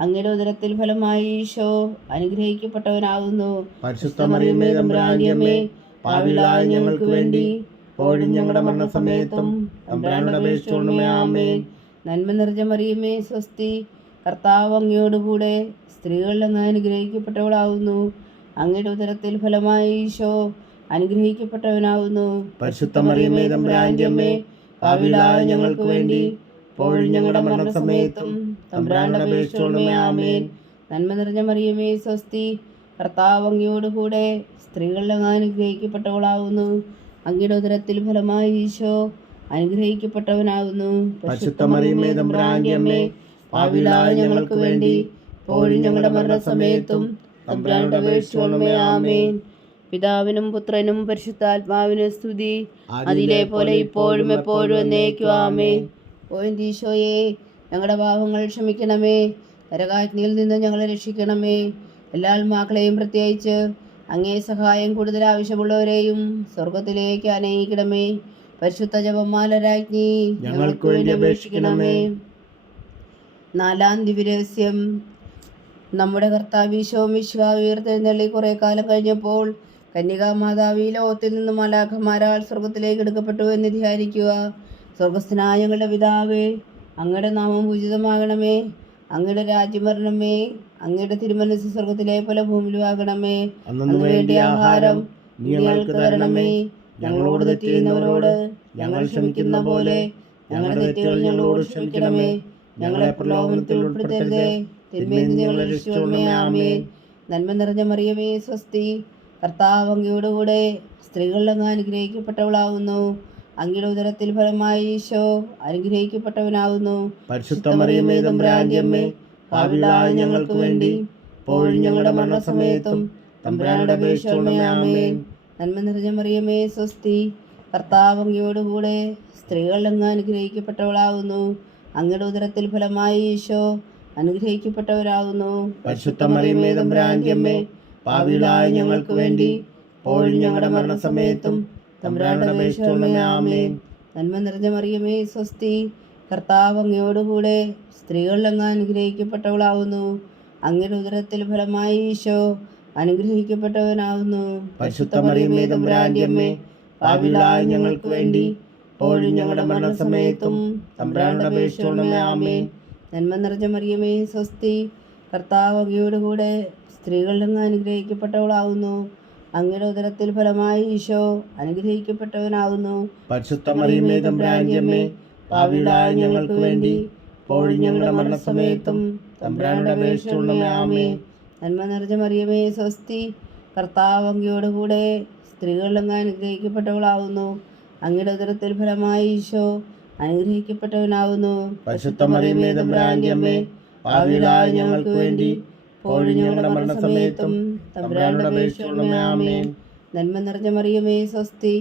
അങ്ങയുടെ ഉദരത്തിൽ ഫലമായി ഈശോ അനുഗ്രഹിക്കപ്പെട്ടവനാകുന്നു. പരിശുദ്ധ മറിയമേ തമ്പുരാന്റെ അമ്മേ, പാപികളായ ഞങ്ങൾക്ക് വേണ്ടി ഇപ്പോഴും ഞങ്ങളുടെ മരണസമയത്തും തമ്പുരാനോട് അപേക്ഷിച്ചുകൊള്ളണമേ. ആമേൻ. നന്മ നിറഞ്ഞ മറിയമേ, സ്വസ്തി. കർത്താവ് അങ്ങയോടുകൂടെ സ്ത്രീകളിൽ അങ്ങ് അനുഗ്രഹിക്കപ്പെട്ടവളാവുന്നു. അങ്ങയുടെ ഉദരത്തിൽ ഫലമായി ഈശോ അനുഗ്രഹിക്കപ്പെട്ടവനാകുന്നു. പരിശുദ്ധ മറിയമേ തമ്പുരാന്റെ അമ്മേ, പാപികളായ ഞങ്ങൾക്ക് വേണ്ടി ഇപ്പോഴും ഞങ്ങളുടെ മരണസമയത്തും തമ്പുരാനോട് അപേക്ഷിച്ചുകൊള്ളണമേ. ആമേൻ. നന്മ നിറഞ്ഞ മറിയമേ, സ്വസ്തി. കർത്താവ് അങ്ങയോടുകൂടെ സ്ത്രീകളിൽ അങ്ങ് അനുഗ്രഹിക്കപ്പെട്ടവളാവുന്നു. അങ്ങയുടെ ഉദരത്തിൽ ഫലമായി ഈശോ അനുഗ്രഹിക്കപ്പെട്ടവനാകുന്നു. പരിശുദ്ധ മറിയമേ തമ്പുരാന്റെ അമ്മേ, പാപികളായ ഞങ്ങൾക്ക് വേണ്ടി ഇപ്പോഴും ഞങ്ങളുടെ മരണസമയത്തും തമ്പുരാനോട് അപേക്ഷിച്ചുകൊള്ളണമേ. ആമേൻ. പിതാവിനും പുത്രനും പരിശുദ്ധാത്മാവിനും സ്തുതി, അതിലെ പോലെ ഇപ്പോഴും എപ്പോഴും എന്നേക്കും. ആമേൻ. ഓ എൻ്റെ ഈശോയെ, ഞങ്ങളുടെ പാപങ്ങൾ ക്ഷമിക്കണമേ, നരകാഗ്നിയിൽ നിന്ന് ഞങ്ങളെ രക്ഷിക്കണമേ. എല്ലാ ആത്മാക്കളെയും പ്രത്യേകിച്ച് അങ്ങേ സഹായം കൂടുതൽ ആവശ്യമുള്ളവരെയും സ്വർഗത്തിലേക്ക് ആനയിക്കണമേ. പരിശുദ്ധ ജപമാല രാജ്ഞി, ഞങ്ങൾക്ക് വേണ്ടി അപേക്ഷിക്കണമേ. നാലാം ദിവ്യരഹസ്യം. നമ്മുടെ കർത്താവ് ഈശോ മിശിഹാ ഉയർത്തെഴുന്നള്ളി കുറെ കാലം കഴിഞ്ഞപ്പോൾ കന്യകാമാതാവ് ഈ ലോകത്തിൽ നിന്ന് മാലാഖമാരാൽ സ്വർഗത്തിലേക്ക് എടുക്കപ്പെട്ടു എന്ന് ധ്യാനിക്കുക. സ്വർഗസ്ഥനായ ഞങ്ങളുടെ പിതാവേ, അങ്ങയുടെ നാമം പൂജിതമാകണമേ. അങ്ങയുടെ രാജ്യം വരണമേ. അങ്ങയുടെ തിരുമനസ് സ്വർഗത്തിലെ പോലെ ഭൂമിയിലും ആകണമേ. അന്നു വേണ്ടിയ ആഹാരം ഞങ്ങൾക്ക് തരണമേ. ഞങ്ങളോട് തെറ്റ് ചെയ്യുന്നവരോട് ഞങ്ങൾ ക്ഷമിക്കുന്ന പോലെ ഞങ്ങളുടെ തെറ്റുകൾ ഞങ്ങളോട് ക്ഷമിക്കണമേ. ഞങ്ങളെ പ്രലോഭനത്തിൽ ഉൾപ്പെടുത്തരുതേ, തിന്മയിൽ നിന്ന് ഞങ്ങളെ രക്ഷിച്ചുകൊള്ളണമേ. ആമേൻ. നന്മ നിറഞ്ഞ മറിയമേ, സ്വസ്തി. കർത്താവ് അങ്ങയോടുകൂടെ സ്ത്രീകളിൽ അങ്ങ് അനുഗ്രഹിക്കപ്പെട്ടവളാവുന്നു. അങ്ങയുടെ ഉദരത്തിൽ ഫലമായി ഈശോ അനുഗ്രഹിക്കപ്പെട്ടവനാവുന്നു. പരിശുദ്ധ മറിയമേ തമ്പുരാന്റെ അമ്മേ, പാപികളായ ഞങ്ങൾക്ക് വേണ്ടി ഇപ്പോഴും ഞങ്ങളുടെ മരണസമയത്തും തമ്പുരാനോട് അപേക്ഷിക്കണമേ. ആമേൻ. നന്മ നിറഞ്ഞ മറിയമേ സ്വസ്തി, കർത്താവ് അങ്ങയോടുകൂടെ സ്ത്രീകളിൽ അങ്ങ് അനുഗ്രഹിക്കപ്പെട്ടവളാവുന്നു. അങ്ങയുടെ ഉദരത്തിൽ ഫലമായി ഈശോ അനുഗ്രഹിക്കപ്പെട്ടവരാകുന്നു. പരിശുദ്ധ മറിയമേ തമ്പുരാന്റെ അമ്മേ, പാപികളായ ഞങ്ങൾക്ക് വേണ്ടി ഇപ്പോഴും ഞങ്ങളുടെ മരണസമയത്തും തമ്പുരാനോട് അപേക്ഷിക്കണമേ. ആമേൻ. നന്മ നിറഞ്ഞ മറിയമേ സ്വസ്തി, കർത്താവ് അങ്ങയോടുകൂടെ സ്ത്രീകളിൽ അങ്ങ് അനുഗ്രഹിക്കപ്പെട്ടവളാവുന്നു. അങ്ങയുടെ ഉദരത്തിൽ ഫലമായി ഈശോ അനുഗ്രഹിക്കപ്പെട്ടവനാവുന്നു. പരിശുദ്ധ മറിയമേ തമ്പുരാന്റെ അമ്മേ, പാപികളായ ഞങ്ങൾക്ക് വേണ്ടി ഇപ്പോഴും ഞങ്ങളുടെ മരണസമയത്തും തമ്പുരാനോട് അപേക്ഷിക്കണമേ. ആമേൻ. നന്മ നിറഞ്ഞ മറിയമേ സ്വസ്തി, കർത്താവ് അങ്ങയോടുകൂടെ സ്ത്രീകളിൽ അങ്ങ് അനുഗ്രഹിക്കപ്പെട്ടവളാവുന്നു. അങ്ങയുടെ ഉദരത്തിൽ ഫലമായി ഈശോ അനുഗ്രഹിക്കപ്പെട്ടവനാവുന്നു. പരിശുദ്ധ മറിയമേ തമ്പുരാന്റെ അമ്മേ, പാപികളായ ഞങ്ങൾക്ക് വേണ്ടി ഇപ്പോഴും ഞങ്ങളുടെ മരണസമയത്തും തമ്പുരാനോട് അപേക്ഷിക്കണമേ. ആമേൻ. നന്മ നിറഞ്ഞ മറിയമേ സ്വസ്തി, കർത്താവ് അങ്ങയോടുകൂടെ സ്ത്രീകളിൽ അങ്ങ് അനുഗ്രഹിക്കപ്പെട്ടവളാവുന്നു. അങ്ങയുടെ ഉദരത്തിൽ ഫലമായി ഈശോ അനുഗ്രഹിക്കപ്പെട്ടവനാവുന്നു. പരിശുദ്ധ മറിയമേ തമ്പുരാന്റെ അമ്മേ, പാപികളായ ഞങ്ങൾക്ക് വേണ്ടി ഇപ്പോഴും ഞങ്ങളുടെ മരണസമയത്തും തമ്പുരാനോട് അപേക്ഷിക്കണമേ. ആമേൻ. നന്മ നിറഞ്ഞ മറിയമേ സ്വസ്തി,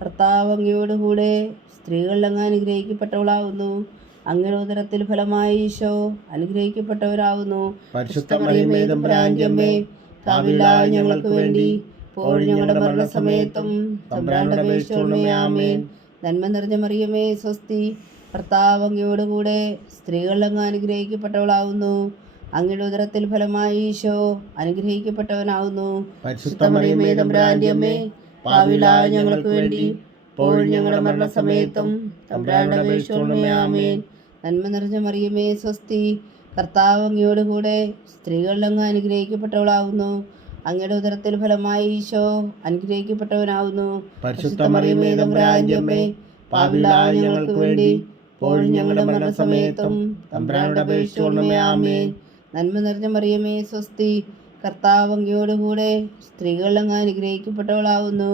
കർത്താവ് അങ്ങയോടുകൂടെ സ്ത്രീകളിൽ അങ്ങ് അനുഗ്രഹിക്കപ്പെട്ടവളാവുന്നു. അങ്ങയുടെ ഉദരത്തിൽ ഫലമായി ഈശോ അനുഗ്രഹിക്കപ്പെട്ടവരാകുന്നു. പരിശുദ്ധ മറിയമേ തമ്പുരാന്റെ അമ്മേ, പാപികളായ ഞങ്ങൾക്ക് വേണ്ടി ഇപ്പോഴും ഞങ്ങളുടെ മരണസമയത്തും തമ്പുരാനോട് അപേക്ഷിക്കണമേ. ആമേൻ. നന്മ നിറഞ്ഞ മറിയമേ സ്വസ്തി, കർത്താവ് അങ്ങയോടുകൂടെ സ്ത്രീകളിൽ അങ്ങ് അനുഗ്രഹിക്കപ്പെട്ടവളാവുന്നു. അങ്ങയുടെ ഉദരത്തിൽ ഫലമായി ഈശോ അനുഗ്രഹിക്കപ്പെട്ടവനാവുന്നു. പരിശുദ്ധ മറിയമേ തമ്പുരാന്റെ അമ്മേ, പാപികളായ ഞങ്ങൾക്ക് വേണ്ടി ഇപ്പോഴും ഞങ്ങളുടെ മരണസമയത്തും തമ്പുരാനോട് അപേക്ഷിക്കണമേ. ആമേൻ. നന്മ നിറഞ്ഞ മറിയമേ സ്വസ്തി, കർത്താവ് അങ്ങയോടുകൂടെ സ്ത്രീകളിൽ അങ്ങ് അനുഗ്രഹിക്കപ്പെട്ടവളാവുന്നു. അങ്ങയുടെ ഉദരത്തിൽ ഫലമായി ഈശോ അനുഗ്രഹിക്കപ്പെട്ടവനാവുന്നു. പരിശുദ്ധ മറിയമേ തമ്പുരാന്റെ അമ്മേ, പാപികളായ ഞങ്ങൾക്ക് വേണ്ടി ഇപ്പോഴും ഞങ്ങളുടെ മരണസമയത്തും തമ്പുരാനോട് അപേക്ഷിക്കണമേ. ആമേൻ. നന്മ നിറഞ്ഞ മറിയമേ സ്വസ്തി, കർത്താവ് അങ്ങയോടുകൂടെ സ്ത്രീകളിൽ അങ്ങ് അനുഗ്രഹിക്കപ്പെട്ടവളാവുന്നു.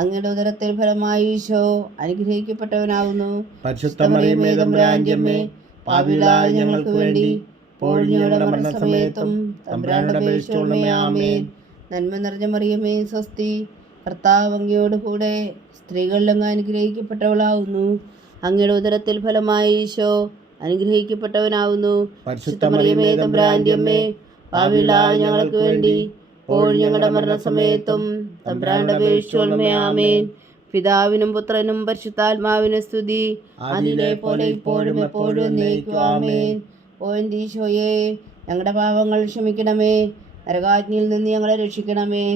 അങ്ങയുടെ ഉദരത്തിൽ ഫലമായി ഈശോ അനുഗ്രഹിക്കപ്പെട്ടവനാവുന്നു. പരിശുദ്ധ മറിയമേ തമ്പുരാന്റെ അമ്മേ, പാപികളായ ഞങ്ങൾക്ക് വേണ്ടി ഇപ്പോഴും ഞങ്ങളുടെ മരണസമയത്തും തമ്പുരാനോട് അപേക്ഷിക്കണമേ. ആമേൻ. നന്മ നിറഞ്ഞ മറിയമേ സ്വസ്തി, കർത്താവ് അങ്ങയോടുകൂടെ സ്ത്രീകളിൽ അങ്ങ് അനുഗ്രഹിക്കപ്പെട്ടവളാവുന്നു. അങ്ങയുടെ ഉദരത്തിൽ ഫലമായി ഈശോ അനുഗ്രഹിക്കപ്പെട്ടവനാവുന്നു. പരിശുദ്ധ മറിയമേ തമ്പുരാന്റെ അമ്മേ, പാപികളായ ഞങ്ങൾക്ക് വേണ്ടി ഇപ്പോഴും ഞങ്ങളുടെ മരണസമയത്തും തമ്പുരാനോട് അപേക്ഷിക്കണമേ. ആമേൻ. പിതാവിനും പുത്രനും പരിശുദ്ധാത്മാവിനും സ്തുതി, അതിലെ പോലെ ഇപ്പോഴും എപ്പോഴും എന്നേക്കും. ആമേൻ. ഓ എൻ്റെ ഈശോയേ, ഞങ്ങളുടെ പാപങ്ങൾ ക്ഷമിക്കണമേ. നരകാഗ്നിയിൽ നിന്ന് ഞങ്ങളെ രക്ഷിക്കണമേ.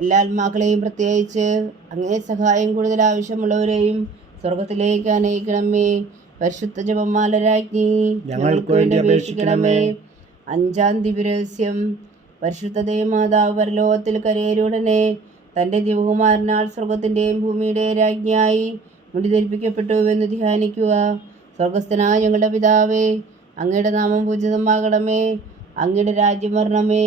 എല്ലാ ആത്മാക്കളെയും പ്രത്യേകിച്ച് അങ്ങേ സഹായം കൂടുതൽ ആവശ്യമുള്ളവരെയും സ്വർഗത്തിലേക്ക് അനയിക്കണമേ. പരിശുദ്ധ ജപമാല രാജ്ഞി ഞങ്ങൾക്ക് വേണ്ടി അപേക്ഷിക്കണമേ. 5-ാം ദിവ്യരഹസ്യം. പരിശുദ്ധ ദേവമാതാവ് പരലോകത്തിൽ കരയേറുടനെ തൻ്റെ ദിവകുമാരനാൽ സ്വർഗത്തിൻ്റെയും ഭൂമിയുടെയും രാജ്ഞിയായി മുടിധരിപ്പിക്കപ്പെട്ടുവെന്ന് ധ്യാനിക്കുക. സ്വർഗസ്ഥനായ ഞങ്ങളുടെ പിതാവേ, അങ്ങയുടെ നാമം പൂജിതമാകണമേ. അങ്ങയുടെ രാജ്യം വരണമേ.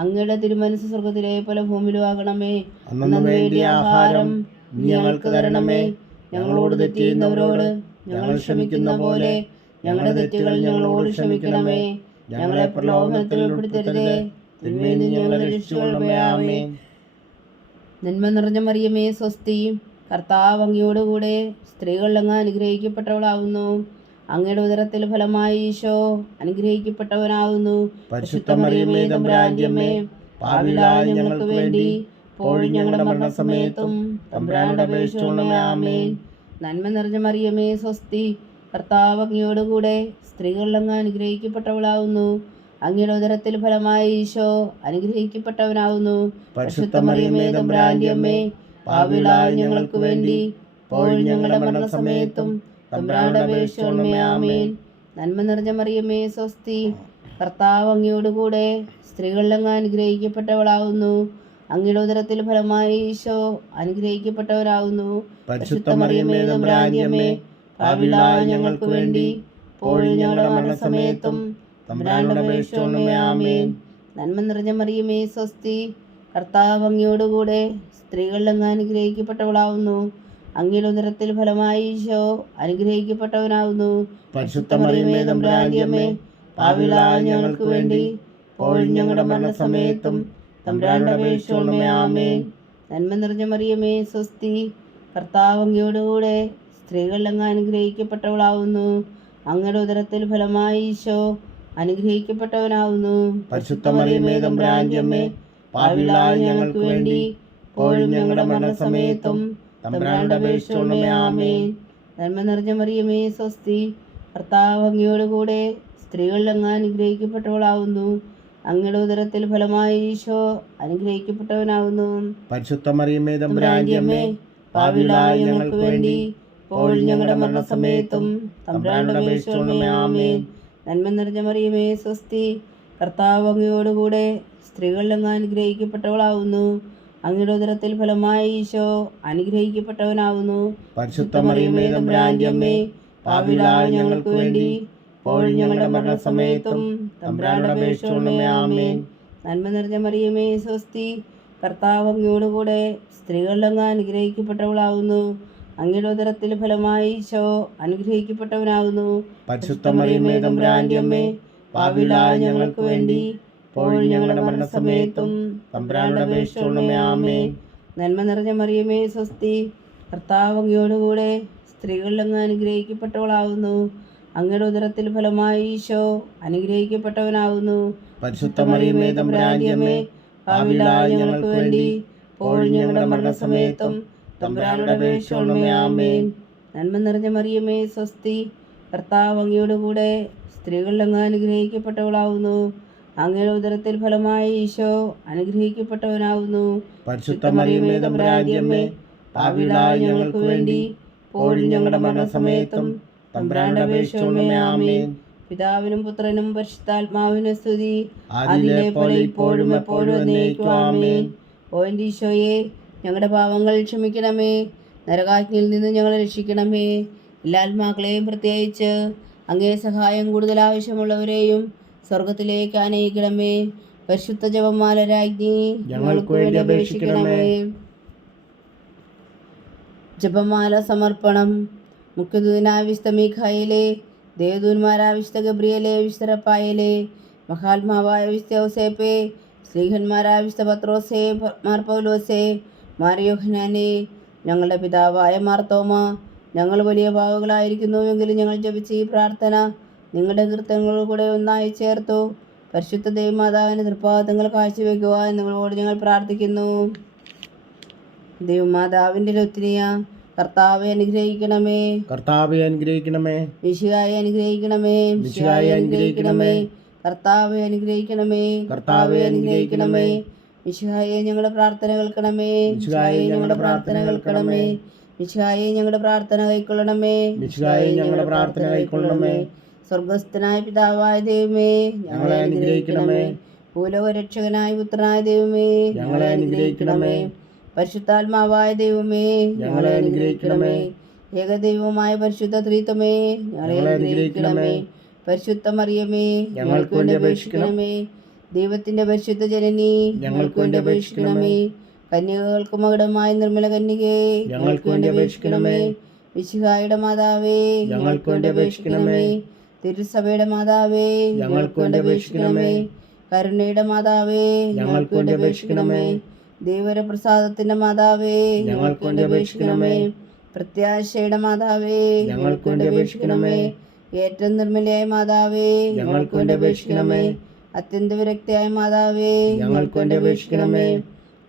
അങ്ങയുടെ തിരുമനസ് സ്വർഗത്തിലെ പോലെ ഭൂമിയിലും ആകണമേ. അന്നു വേണ്ടിയ ആഹാരം ഞങ്ങൾക്ക് തരണമേ. ഞങ്ങളോട് തെറ്റ് ചെയ്യുന്നവരോട് ഞങ്ങൾ ക്ഷമിക്കുന്ന പോലെ ഞങ്ങളുടെ തെറ്റുകൾ ഞങ്ങളോട് ക്ഷമിക്കണമേ. ഞങ്ങളെ പ്രലോഭനത്തിൽ ഉൾപ്പെടുത്തരുതേ, തിന്മയിൽ നിന്ന് ഞങ്ങളെ രക്ഷിച്ചുകൊള്ളണമേ. ആമേൻ. നന്മ നിറഞ്ഞ മറിയമേ സ്വസ്തി, കർത്താവ് അങ്ങയോടുകൂടെ സ്ത്രീകളിൽ അങ്ങ് അനുഗ്രഹിക്കപ്പെട്ടവളാവുന്നു. അങ്ങയുടെ ഉദരത്തിൽ ഫലമായി ഈശോ അനുഗ്രഹിക്കപ്പെട്ടവനാകുന്നു. പരിശുദ്ധ മറിയമേ തമ്പുരാന്റെ അമ്മേ, പാപികളായ ഞങ്ങൾക്ക് വേണ്ടി ഇപ്പോഴും ഞങ്ങളുടെ മരണസമയത്തും തമ്പുരാനോട് അപേക്ഷിക്കണമേ. ആമേൻ. നന്മ നിറഞ്ഞ മറിയമേ സ്വസ്തി, കർത്താവ് അങ്ങയോടുകൂടെ സ്ത്രീകളിൽ അങ്ങ് അനുഗ്രഹിക്കപ്പെട്ടവളാവുന്നു. അങ്ങയുടെ ഉദരത്തിൽ ഫലമായി ഈശോ അനുഗ്രഹിക്കപ്പെട്ടവനാവുന്നു. പരിശുദ്ധ മറിയമേ തമ്പുരാന്റെ അമ്മേ, പാപികളായ ഞങ്ങൾക്ക് വേണ്ടി ഇപ്പോഴും ഞങ്ങളുടെ മരണസമയത്തും തമ്പുരാനോട് അപേക്ഷിക്കണമേ. ആമേൻ. നന്മ നിറഞ്ഞ മറിയമേ സ്വസ്തി, കർത്താവ് അങ്ങയോടുകൂടെ സ്ത്രീകളിൽ അങ്ങ് അനുഗ്രഹിക്കപ്പെട്ടവളാവുന്നു. അങ്ങയുടെ ഉദരത്തിൽ ഫലമായി ഈശോ അനുഗ്രഹിക്കപ്പെട്ടവരാകുന്നു. പരിശുദ്ധ മറിയമേ തമ്പുരാന്റെ അമ്മേ, പാപികളായ ഞങ്ങൾക്ക് വേണ്ടി ഇപ്പോഴും ഞങ്ങളുടെ മരണസമയത്തും തമ്പുരാനോട് അപേക്ഷിക്കണമേ. ആമേൻ. നന്മ നിറഞ്ഞ മറിയമേ സ്വസ്തി, കർത്താവ് അങ്ങയോടുകൂടെ സ്ത്രീകളിൽ അങ്ങ് അനുഗ്രഹിക്കപ്പെട്ടവളാവുന്നു. അങ്ങയുടെ ഉദരത്തിൽ ഫലമായി ഈശോ അനുഗ്രഹിക്കപ്പെട്ടവനാവുന്നു. പരിശുദ്ധ മറിയമേ തമ്പുരാന്റെ അമ്മേ, പാപികളായ ഞങ്ങൾക്ക് വേണ്ടി ഇപ്പോഴും ഞങ്ങളുടെ മരണസമയത്തും തമ്പുരാനോട് അപേക്ഷിച്ചുകൊള്ളണമേ. ആമേൻ. നന്മ നിറഞ്ഞ മറിയമേ സ്വസ്തി, കർത്താവ് അങ്ങയോടുകൂടെ സ്ത്രീകളിൽ അങ്ങ് അനുഗ്രഹിക്കപ്പെട്ടവളാവുന്നു. അങ്ങയുടെ ഉദരത്തിൽ ഫലമായി ഈശോ അനുഗ്രഹിക്കപ്പെട്ടവനാവുന്നു. പരിശുദ്ധ മറിയമേ തമ്പുരാന്റെ അമ്മേ, പാപികളായ ഞങ്ങൾക്ക് വേണ്ടി ഇപ്പോഴും ഞങ്ങളുടെ മരണസമയത്തും തമ്പുരാനോട് അപേക്ഷിച്ചുകൊള്ളണമേ. ആമേൻ. നന്മ നിറഞ്ഞ മറിയമേ സ്വസ്തി, കർത്താവ് അങ്ങയോടുകൂടെ സ്ത്രീകളിൽ അങ്ങ് അനുഗ്രഹിക്കപ്പെട്ടവളാവുന്നു. അങ്ങയുടെ ഉദരത്തിൽ ഫലമായി ഈശോ അനുഗ്രഹിക്കപ്പെട്ടവനാവുന്നു. പരിശുദ്ധ മറിയമേ തമ്പുരാന്റെ അമ്മേ, പാപികളായ ഞങ്ങൾക്ക് വേണ്ടി ഇപ്പോഴും ഞങ്ങളുടെ മരണസമയത്തും തമ്പുരാനോട് അപേക്ഷിച്ചുകൊള്ളണമേ. ആമേൻ. നന്മ നിറഞ്ഞ മറിയമേ സ്വസ്തി, കർത്താവ് അങ്ങയോടുകൂടെ സ്ത്രീകളിൽ അങ്ങ് അനുഗ്രഹിക്കപ്പെട്ടവളാവുന്നു. അങ്ങയുടെ ഉദരത്തിൽ ഫലമായി ഈശോ അനുഗ്രഹിക്കപ്പെട്ടവനാവുന്നു. പരിശുദ്ധ മറിയമേ തമ്പുരാന്റെ അമ്മേ, പാപികളായ ഞങ്ങൾക്ക് വേണ്ടി ഇപ്പോഴും ഞങ്ങളുടെ മരണസമയത്തും തമ്പുരാനോട് അപേക്ഷിച്ചുകൊള്ളണമേ. ആമേൻ. നന്മ നിറഞ്ഞ മറിയമേ സ്വസ്തി, കർത്താവ് അങ്ങയോടുകൂടെ സ്ത്രീകളിൽ അങ്ങ് അനുഗ്രഹിക്കപ്പെട്ടവളാവുന്നു. അങ്ങയുടെ ഉദരത്തിൽ ഫലമായി ഈശോ അനുഗ്രഹിക്കപ്പെട്ടവനാവുന്നു. പരിശുദ്ധ മറിയമേ തമ്പുരാന്റെ അമ്മേ, പാപികളായ ഞങ്ങൾക്ക് വേണ്ടി ഇപ്പോഴും ഞങ്ങളുടെ മരണസമയത്തും തമ്പുരാനോട് അപേക്ഷിച്ചുകൊള്ളണമേ. ആമേൻ. നന്മ നിറഞ്ഞ മറിയമേ സ്വസ്തി, കർത്താവ് അങ്ങയോടുകൂടെ സ്ത്രീകളിൽ അങ്ങ് അനുഗ്രഹിക്കപ്പെട്ടവളാവുന്നു. അങ്ങയുടെ ഉദരത്തിൽ ഫലമായി ഈശോ അനുഗ്രഹിക്കപ്പെട്ടവനാവുന്നു. പരിശുദ്ധ മറിയമേ തമ്പുരാന്റെ അമ്മേ, പാപികളായ ഞങ്ങൾക്ക് വേണ്ടി ഇപ്പോഴും ഞങ്ങളുടെ മരണസമയത്തും തമ്പുരാനോട് അപേക്ഷിച്ചുകൊള്ളണമേ. ആമേൻ. നന്മ നിറഞ്ഞ മറിയമേ സ്വസ്തി, കർത്താവ് അങ്ങയോടുകൂടെ സ്ത്രീകളിൽ അങ്ങ് അനുഗ്രഹിക്കപ്പെട്ടവളാവുന്നു. അങ്ങയുടെ ഉദരത്തിൽ ഫലമായി ഈശോ അനുഗ്രഹിക്കപ്പെട്ടവനാവുന്നു. പരിശുദ്ധ മറിയമേ തമ്പുരാന്റെ അമ്മേ, പാപികളായ ഞങ്ങൾക്ക് വേണ്ടി ഇപ്പോഴും ഞങ്ങളുടെ മരണസമയത്തും തമ്പുരാനോട് അപേക്ഷിച്ചുകൊള്ളണമേ. ആമേൻ. പിതാവിനും പുത്രനും പരിശുദ്ധാത്മാവിനും സ്തുതി, അതിലെ പോലെ ഇപ്പോഴും എപ്പോഴും എന്നേക്കും. ആമേൻ. ഓ എൻ്റെ ഈശോയെ, ഞങ്ങളുടെ പാവങ്ങൾ ക്ഷമിക്കണമേ, നരകാഗ്നിയിൽ നിന്ന് ഞങ്ങളെ രക്ഷിക്കണമേ. എല്ലാ ആത്മാക്കളെയും പ്രത്യേകിച്ച് അങ്ങേ സഹായം കൂടുതൽ ആവശ്യമുള്ളവരെയും സ്വർഗത്തിലേക്ക് ആനയിക്കണമേ. പരിശുദ്ധ ജപമാല രാജ്ഞി ഞങ്ങൾക്ക് വേണ്ടി അപേക്ഷിക്കണമേ. ജപമാല സമർപ്പണം. മുഖ്യദൂതനായ വിശുദ്ധ മീഖായേലേ, ദേവദൂതന്മാരായ വിശുദ്ധ ഗബ്രിയേലേ, വിശുദ്ധ റഫായേലേ, മഹാത്മാവായ വിശുദ്ധ ഔസേപ്പേ, ശ്രീഹന്മാരായ വിശുദ്ധ പത്രോസേ, മാർ പൗലോസേ, മാർ യോഹന്നാനേ, ഞങ്ങളുടെ പിതാവായ മാർത്തോമ, ഞങ്ങൾ വലിയ പാവങ്ങളായിരിക്കുന്നുവെങ്കിലും ഞങ്ങൾ ജപിച്ച ഈ പ്രാർത്ഥന നിങ്ങളുടെ കീർത്തനങ്ങളോട് കൂടെ ഒന്നായി ചേർത്തു പരിശുദ്ധ ദൈവമാതാവിൻ്റെ തൃപ്പാദങ്ങൾ കാഴ്ചവെക്കുവാൻ നിങ്ങളോട് ഞങ്ങൾ പ്രാർത്ഥിക്കുന്നു. ദൈവമാതാവിൻ്റെ ലുത്തിനിയ, കർത്താവെ അനുഗ്രഹിക്കണമേ, കർത്താവെ അനുഗ്രഹിക്കണമേ. മിശിഹായെ അനുഗ്രഹിക്കണമേ, മിശിഹായെ അനുഗ്രഹിക്കണമേ. കർത്താവെ അനുഗ്രഹിക്കണമേ, കർത്താവെ അനുഗ്രഹിക്കണമേ. മിശിഹായെ ഞങ്ങളുടെ പ്രാർത്ഥന കേൾക്കണമേ, മിശിഹായെ ഞങ്ങളുടെ പ്രാർത്ഥന കേൾക്കണമേ. മിശിഹായെ ഞങ്ങളുടെ പ്രാർത്ഥന കൈക്കൊള്ളണമേ, മിശിഹായെ ഞങ്ങളുടെ പ്രാർത്ഥന കൈക്കൊള്ളണമേ. സ്വർഗസ്ഥനായ പിതാവായ ദൈവമേ, ഞങ്ങളെ അനുഗ്രഹിക്കണമേ. ഭൂലോകരക്ഷകനായ പുത്രനായ ദൈവമേ, ഞങ്ങളെ അനുഗ്രഹിക്കണമേ. പരിശുദ്ധാത്മാവായ ദൈവമേ, ഞങ്ങളെ അനുഗ്രഹിക്കണമേ. ഏകദൈവമായ പരിശുദ്ധ ത്രിത്വമേ, ഞങ്ങളെ അനുഗ്രഹിക്കണമേ. പരിശുദ്ധ മറിയമേ, ഞങ്ങൾക്ക് വേണ്ടി അപേക്ഷിക്കണമേ. ദൈവത്തിന്റെ പരിശുദ്ധ ജനനി, ഞങ്ങൾക്ക് വേണ്ടി അപേക്ഷിക്കണമേ. കന്യകകൾക്ക് മകുടമായ നിർമ്മല കന്യകേ, ഞങ്ങൾക്ക് വേണ്ടി അപേക്ഷിക്കണമേ. മിശിഹായുടെ മാതാവേ, ഞങ്ങൾക്ക് വേണ്ടി അപേക്ഷിക്കണമേ. തിരുസഭയുടെ മാതാവേ, ഞങ്ങൾക്ക് വേണ്ടി അപേക്ഷിക്കണമേ. കരുണയുടെ മാതാവേ, ഞങ്ങൾക്ക് വേണ്ടി അപേക്ഷിക്കണമേ. ദൈവപ്രസാദത്തിന്റെ മാതാവേ, ഞങ്ങൾക്ക് വേണ്ടി അപേക്ഷിക്കണമേ. പ്രത്യാശയുടെ മാതാവേ, ഞങ്ങൾക്ക് വേണ്ടി അപേക്ഷിക്കണമേ. ഏറ്റവും നിർമ്മലയായ മാതാവേ, ഞങ്ങൾക്ക് വേണ്ടി അപേക്ഷിക്കണമേ. അത്യന്ത വിരക്തിയായ മാതാവേ, ഞങ്ങൾക്ക് വേണ്ടി അപേക്ഷിക്കണമേ.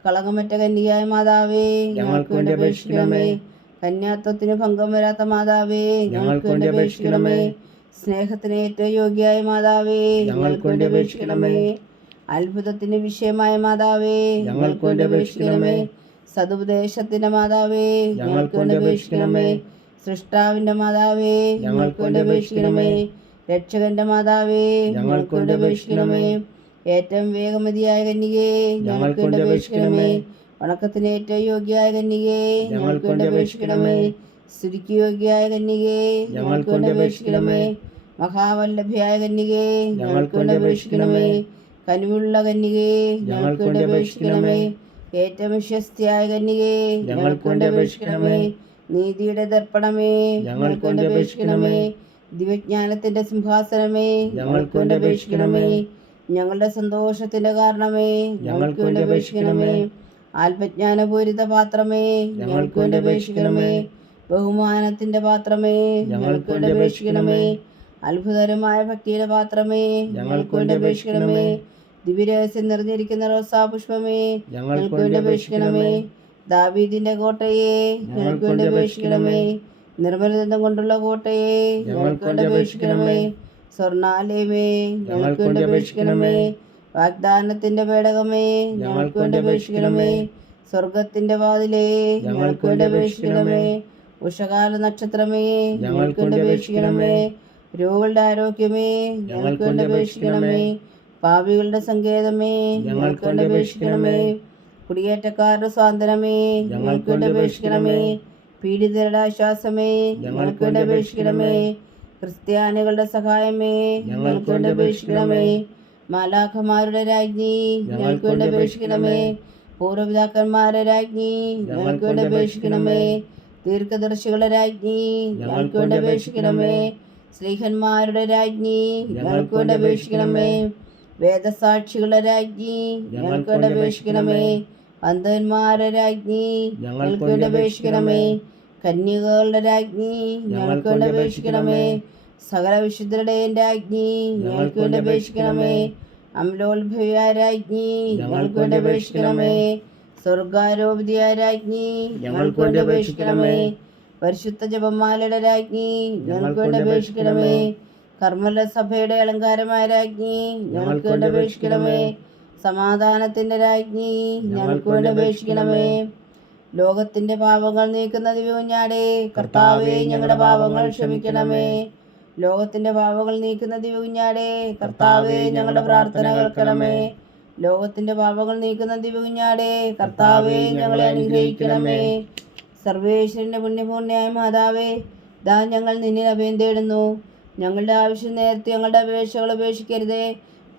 കളങ്കമറ്റ കന്യകയായ മാതാവേ, ഞങ്ങൾക്ക് വേണ്ടി അപേക്ഷിക്കണമേ. കന്യാത്വത്തിന് ഭംഗം വരാത്ത മാതാവേ, ഞങ്ങൾക്ക് വേണ്ടി അപേക്ഷിക്കണമേ. സ്നേഹത്തിന് ഏറ്റവും യോഗ്യയായ മാതാവേ, ഞങ്ങൾക്ക് വേണ്ടി അപേക്ഷിക്കണമേ. അത്ഭുതത്തിന് വിഷയമായ മാതാവേ, ഞങ്ങൾക്ക് വേണ്ടി അപേക്ഷിക്കണമേ. സതുപദേശത്തിന്റെ മാതാവേ, ഞങ്ങൾക്ക് വേണ്ടി അപേക്ഷിക്കണമേ. സൃഷ്ടാവിന്റെ മാതാവേ, ഞങ്ങൾക്ക് വേണ്ടി അപേക്ഷിക്കണമേ. രക്ഷകന്റെ മാതാവേ, ഞങ്ങൾക്ക് വേണ്ടി അപേക്ഷിക്കണമേ. ഏറ്റവും വേഗമതിയായ കന്യകേ, ഞങ്ങൾക്ക് വേണ്ടി അപേക്ഷിക്കണമേ. വണക്കത്തിന് ഏറ്റവും യോഗ്യയായ കന്യകേ, ഞങ്ങൾക്ക് വേണ്ടി അപേക്ഷിക്കണമേ. സ്തുതിക്ക് യോഗ്യയായ കന്യകേ, ഞങ്ങൾക്ക് വേണ്ടി അപേക്ഷിക്കണമേ. മഹാവല്ലഭയായ കന്യകേ, ഞങ്ങൾക്ക് വേണ്ടി അപേക്ഷിക്കണമേ. കനിവുള്ള കന്യകേ, ഞങ്ങൾക്ക് വേണ്ടി അപേക്ഷിക്കണമേ. ഏറ്റവും വിശ്വസ്തയായ കന്യകേ, ഞങ്ങൾക്ക് വേണ്ടി അപേക്ഷിക്കണമേ. നീതിയുടെ ദർപ്പണമേ, ഞങ്ങൾക്ക് വേണ്ടി അപേക്ഷിക്കണമേ. ദിവ്യജ്ഞാനത്തിന്റെ സിംഹാസനമേ, ഞങ്ങൾക്ക് വേണ്ടി അപേക്ഷിക്കണമേ. ഞങ്ങളുടെ സന്തോഷത്തിന്റെ കാരണമേ, ഞങ്ങൾക്ക് വേണ്ടി അപേക്ഷിക്കണമേ. ആത്മജ്ഞാനപൂരിത പാത്രമേ, ഞങ്ങൾക്ക് വേണ്ടി അപേക്ഷിക്കണമേ. ബഹുമാനത്തിന്റെ പാത്രമേ, ഞങ്ങൾക്ക് വേണ്ടി അപേക്ഷിക്കണമേ. അത്ഭുതകരമായ ഭക്തിയുടെ പാത്രമേ, ഞങ്ങൾക്ക് വേണ്ടി അപേക്ഷിക്കണമേ. ദിവ്യരഹസ്യം നിറഞ്ഞിരിക്കുന്ന റോസാപുഷ്പമേ, ഞങ്ങൾക്ക് വേണ്ടി അപേക്ഷിക്കണമേ. ദാവീദിന്റെ കോട്ടയെ, ഞങ്ങൾക്ക് വേണ്ടി അപേക്ഷിക്കണമേ. നിർമ്മലദന്തം കൊണ്ടുള്ള കോട്ടയെ, ഞങ്ങൾക്ക് വേണ്ടി അപേക്ഷിക്കണമേ. സ്വർണാലയമേ, ഞങ്ങൾക്ക് വേണ്ടി അപേക്ഷിക്കണമേ. വാഗ്ദാനത്തിന്റെ പേടകമേ, ഞങ്ങൾക്ക് വേണ്ടി അപേക്ഷിക്കണമേ. സ്വർഗത്തിന്റെ വാതിലേ, ഞങ്ങൾക്ക് വേണ്ടി അപേക്ഷിക്കണമേ. ഉഷകാല നക്ഷത്രമേ, ഞങ്ങൾക്ക് വേണ്ടി അപേക്ഷിക്കണമേ. രോഗികളുടെ ആരോഗ്യമേ, ഞങ്ങൾക്ക് വേണ്ടി അപേക്ഷിക്കണമേ. പാപികളുടെ സങ്കേതമേ, ഞങ്ങൾക്ക് വേണ്ടി അപേക്ഷിക്കണമേ. കുടിയേറ്റക്കാരുടെ സ്വാതന്ത്ര്യമേ, ഞങ്ങൾക്ക് വേണ്ടി അപേക്ഷിക്കണമേ. പീഡിതരുടെ ആശ്വാസമേ, ഞങ്ങൾക്ക് വേണ്ടി അപേക്ഷിക്കണമേ. ക്രിസ്ത്യാനികളുടെ സഹായമേ, ഞങ്ങൾക്ക് വേണ്ടി അപേക്ഷിക്കണമേ. മാലാഖമാരുടെ രാജ്ഞി, ഞങ്ങൾക്ക് വേണ്ടി അപേക്ഷിക്കണമേ. പൂർവ്വപിതാക്കന്മാരുടെ രാജ്ഞി, ഞങ്ങൾക്ക് വേണ്ടി അപേക്ഷിക്കണമേ. ദീർഘദർശികളുടെ രാജ്ഞി, ഞങ്ങൾക്ക് വേണ്ടി അപേക്ഷിക്കണമേ. സ്ലീഹന്മാരുടെ രാജ്ഞി, ഞങ്ങൾക്ക് വേണ്ടി അപേക്ഷിക്കണമേ. വേദസാക്ഷികളുടെ രാജ്ഞി, ഞങ്ങൾക്ക് വേണ്ടി അപേക്ഷിക്കണമേ. അന്ധന്മാരുടെ രാജ്ഞി, ഞങ്ങൾക്ക് വേണ്ടി അപേക്ഷിക്കണമേ. കന്യകകളുടെ രാജ്ഞി, ഞങ്ങൾക്ക് വേണ്ടി അപേക്ഷിക്കണമേ. സകല വിശുദ്ധരുടെയും രാജ്ഞി, ഞങ്ങൾക്ക് വേണ്ടി അപേക്ഷിക്കണമേ. അമലോത്ഭവിയായ രാജ്ഞി, ഞങ്ങൾക്ക് വേണ്ടി അപേക്ഷിക്കണമേ. സ്വർഗാരോപിതയായ രാജ്ഞി, ഞങ്ങൾക്ക് വേണ്ടി അപേക്ഷിക്കണമേ. പരിശുദ്ധ ജപമാലയുടെ രാജ്ഞി, ഞങ്ങൾക്ക് വേണ്ടി അപേക്ഷിക്കണമേ. കർമ്മല സഭയുടെ അലങ്കാരമായ രാജ്ഞി, ഞങ്ങൾക്ക് വേണ്ടി അപേക്ഷിക്കണമേ. സമാധാനത്തിന്റെ രാജ്ഞി, ഞങ്ങൾക്ക് വേണ്ടി അപേക്ഷിക്കണമേ. ലോകത്തിന്റെ പാപങ്ങൾ നീക്കുന്ന ദിവ്യകുഞ്ഞാടേ, കർത്താവേ ഞങ്ങളുടെ പാപങ്ങൾ ക്ഷമിക്കണമേ. ലോകത്തിന്റെ പാപങ്ങൾ നീക്കുന്ന ദിവ്യകുഞ്ഞാടേ, കർത്താവേ ഞങ്ങളുടെ പ്രാർത്ഥന കേൾക്കണമേ. ലോകത്തിന്റെ പാപങ്ങൾ നീക്കുന്ന ദിവ്യകുഞ്ഞാടേ, കർത്താവേ ഞങ്ങളെ അനുഗ്രഹിക്കണമേ. സർവേശ്വരന്റെ പുണ്യപൂർണ്ണയായ മാതാവേ, ദാ ഞങ്ങൾ നിന്നിൽ അഭയം തേടുന്നു. ഞങ്ങളുടെ ആവശ്യം നേരത്തെ ഞങ്ങളുടെ അപേക്ഷകൾ ഉപേക്ഷിക്കരുതേ.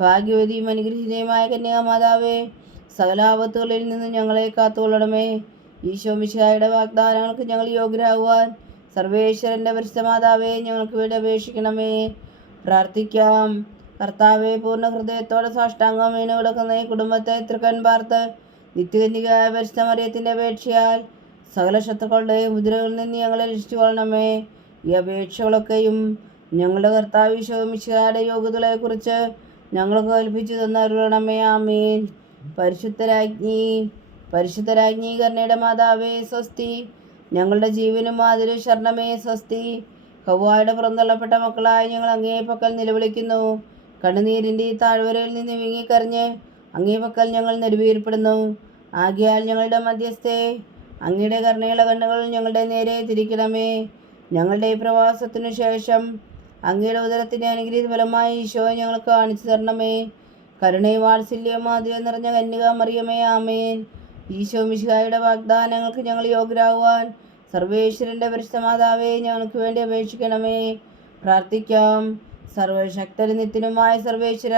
ഭാഗ്യവതിയും അനുഗ്രഹീതയുമായ കന്യാമാതാവേ, സകല ആപത്തുകളിൽ നിന്ന് ഞങ്ങളെ കാത്തുകൊള്ളണമേ. ഈശോ മിശിഹായുടെ വാഗ്ദാനങ്ങൾക്ക് ഞങ്ങൾ യോഗ്യരാകുവാൻ സർവേശ്വരന്റെ പരിശുദ്ധ മാതാവേ, ഞങ്ങൾക്ക് വേണ്ടി അപേക്ഷിക്കണമേ. പ്രാർത്ഥിക്കാം. കർത്താവെ, പൂർണ്ണ ഹൃദയത്തോടെ സാഷ്ടാംഗം വീണ് കിടക്കുന്ന ഈ കുടുംബത്തെ തൃക്കൺ പാർത്ത് നിത്യകന്യകയായ പരിശുദ്ധ മറിയത്തിന്റെ അപേക്ഷയാൽ സകല ശത്രുക്കളുടെയും ഉപദ്രവങ്ങളിൽ നിന്ന് ഞങ്ങളെ രക്ഷിച്ചുകൊള്ളണമേ. ഈ അപേക്ഷകളൊക്കെയും ഞങ്ങളുടെ കർത്താവ് ഈശോ മിശിഹായുടെ യോഗ്യതകളെക്കുറിച്ച് ഞങ്ങൾക്ക് കൽപ്പിച്ചു തന്നരുളണമേ. ആമേൻ. പരിശുദ്ധരാജ്ഞി കരുണയുടെ മാതാവേ സ്വസ്തി. ഞങ്ങളുടെ ജീവനും മാതിരി ശരണമേ സ്വസ്തി. ഹവ്വായുടെ പുറന്തള്ളപ്പെട്ട മക്കളായി ഞങ്ങൾ അങ്ങേ പക്കൽ നിലവിളിക്കുന്നു. കണ്ണുനീരിൻ്റെ ഈ താഴ്വരയിൽ നിന്ന് വിങ്ങിക്കറിഞ്ഞ് അങ്ങേ പക്കൽ ഞങ്ങൾ നെടുവീർപ്പെടുന്നു. ആകയാൽ ഞങ്ങളുടെ മധ്യസ്ഥേ, അങ്ങയുടെ കരുണയുള്ള കണ്ണുകൾ ഞങ്ങളുടെ നേരെ തിരിക്കണമേ. ഞങ്ങളുടെ ഈ പ്രവാസത്തിനു ശേഷം അങ്ങയുടെ ഉദരത്തിൻ്റെ അനുഗ്രഹീത ഫലമായി ഈശോ ഞങ്ങൾക്ക് കാണിച്ചു തരണമേ. കരുണയും വാത്സല്യവും മാധുര്യം നിറഞ്ഞ കന്യക മറിയമേ, ആമേൻ. ഈശോ മിശിഹായുടെ വാഗ്ദാനങ്ങൾക്ക് ഞങ്ങൾ യോഗ്യരാകുവാൻ സർവേശ്വരൻ്റെ പരിശുദ്ധ മാതാവേ, ഞങ്ങൾക്ക് വേണ്ടി അപേക്ഷിക്കണമേ. പ്രാർത്ഥിക്കാം. സർവശക്തനും നിത്യനുമായ സർവേശ്വര,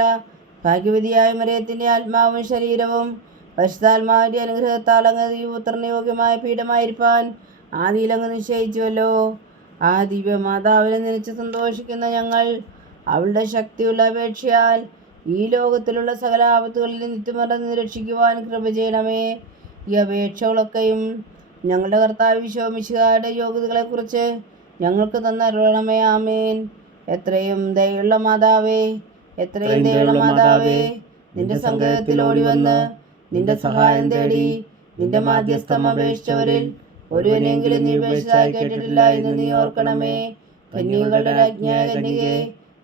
ഭാഗ്യവതിയായ മറിയത്തിൻ്റെ ആത്മാവും ശരീരവും പരിശുദ്ധാത്മാവിൻ്റെ അനുഗ്രഹത്താൽ അങ്ങ് പുത്രന് യോഗ്യമായ പീഠമായിരിക്കാൻ ആദിയിലങ്ങ് നിശ്ചയിച്ചുവല്ലോ. ആ ദിവ്യമാതാവിനെ നനച്ച് സന്തോഷിക്കുന്ന ഞങ്ങൾ അവളുടെ ശക്തിയുള്ള അപേക്ഷയാൽ ഈ ലോകത്തിലുള്ള സകല ആപത്തുകളിൽ നിത്യമറന്ന് രക്ഷിക്കുവാൻ കൃപ ചെയ്യണമേ. ഈ അപേക്ഷകളൊക്കെയും ഞങ്ങളുടെ കർത്താവ് ഈശോ മിശിഹായുടെ യോഗ്യതകളെക്കുറിച്ച് ഞങ്ങൾക്ക് തന്നരുളണമേ. ആമേൻ. എത്രയും ദയുള്ള മാതാവേ, നിന്റെ സങ്കേതത്തിൽ ഓടി വന്ന് നിന്റെ സഹായം തേടി നിന്റെ മാധ്യസ്ഥം അപേക്ഷിച്ചവരിൽ ഒരുവനെങ്കിലും നീ ഉപേക്ഷിച്ചതായി കേട്ടിട്ടില്ല എന്ന് നീ ഓർക്കണമേ. കന്യകകളുടെ രാജ്ഞിയായ കന്യകേ,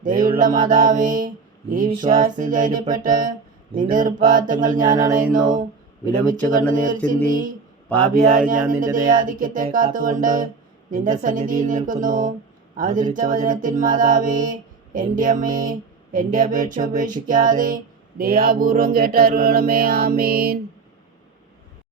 ദയുള്ള മാതാവേ, ഈ വിശ്വാസത്തിൽ ധൈര്യപ്പെട്ട് നിന്റെ തൃപ്പാദങ്ങൾ ഞാൻ അണയുന്നു. വിലപിച്ചു കണ്ണുനീർ ചിന്തി പാപിയായ ഞാൻ നിന്റെ ദയാധിക്യത്തെ കാത്തുകൊണ്ട് നിന്റെ സന്നിധിയിൽ നിൽക്കുന്നു. അവതരിച്ച വചനത്തിൻ മാതാവേ, എൻ്റെ അമ്മേ, എൻ്റെ അപേക്ഷ ഉപേക്ഷിക്കാതെ ദയാപൂർവം കേട്ടരുളണമേ. ആമേൻ.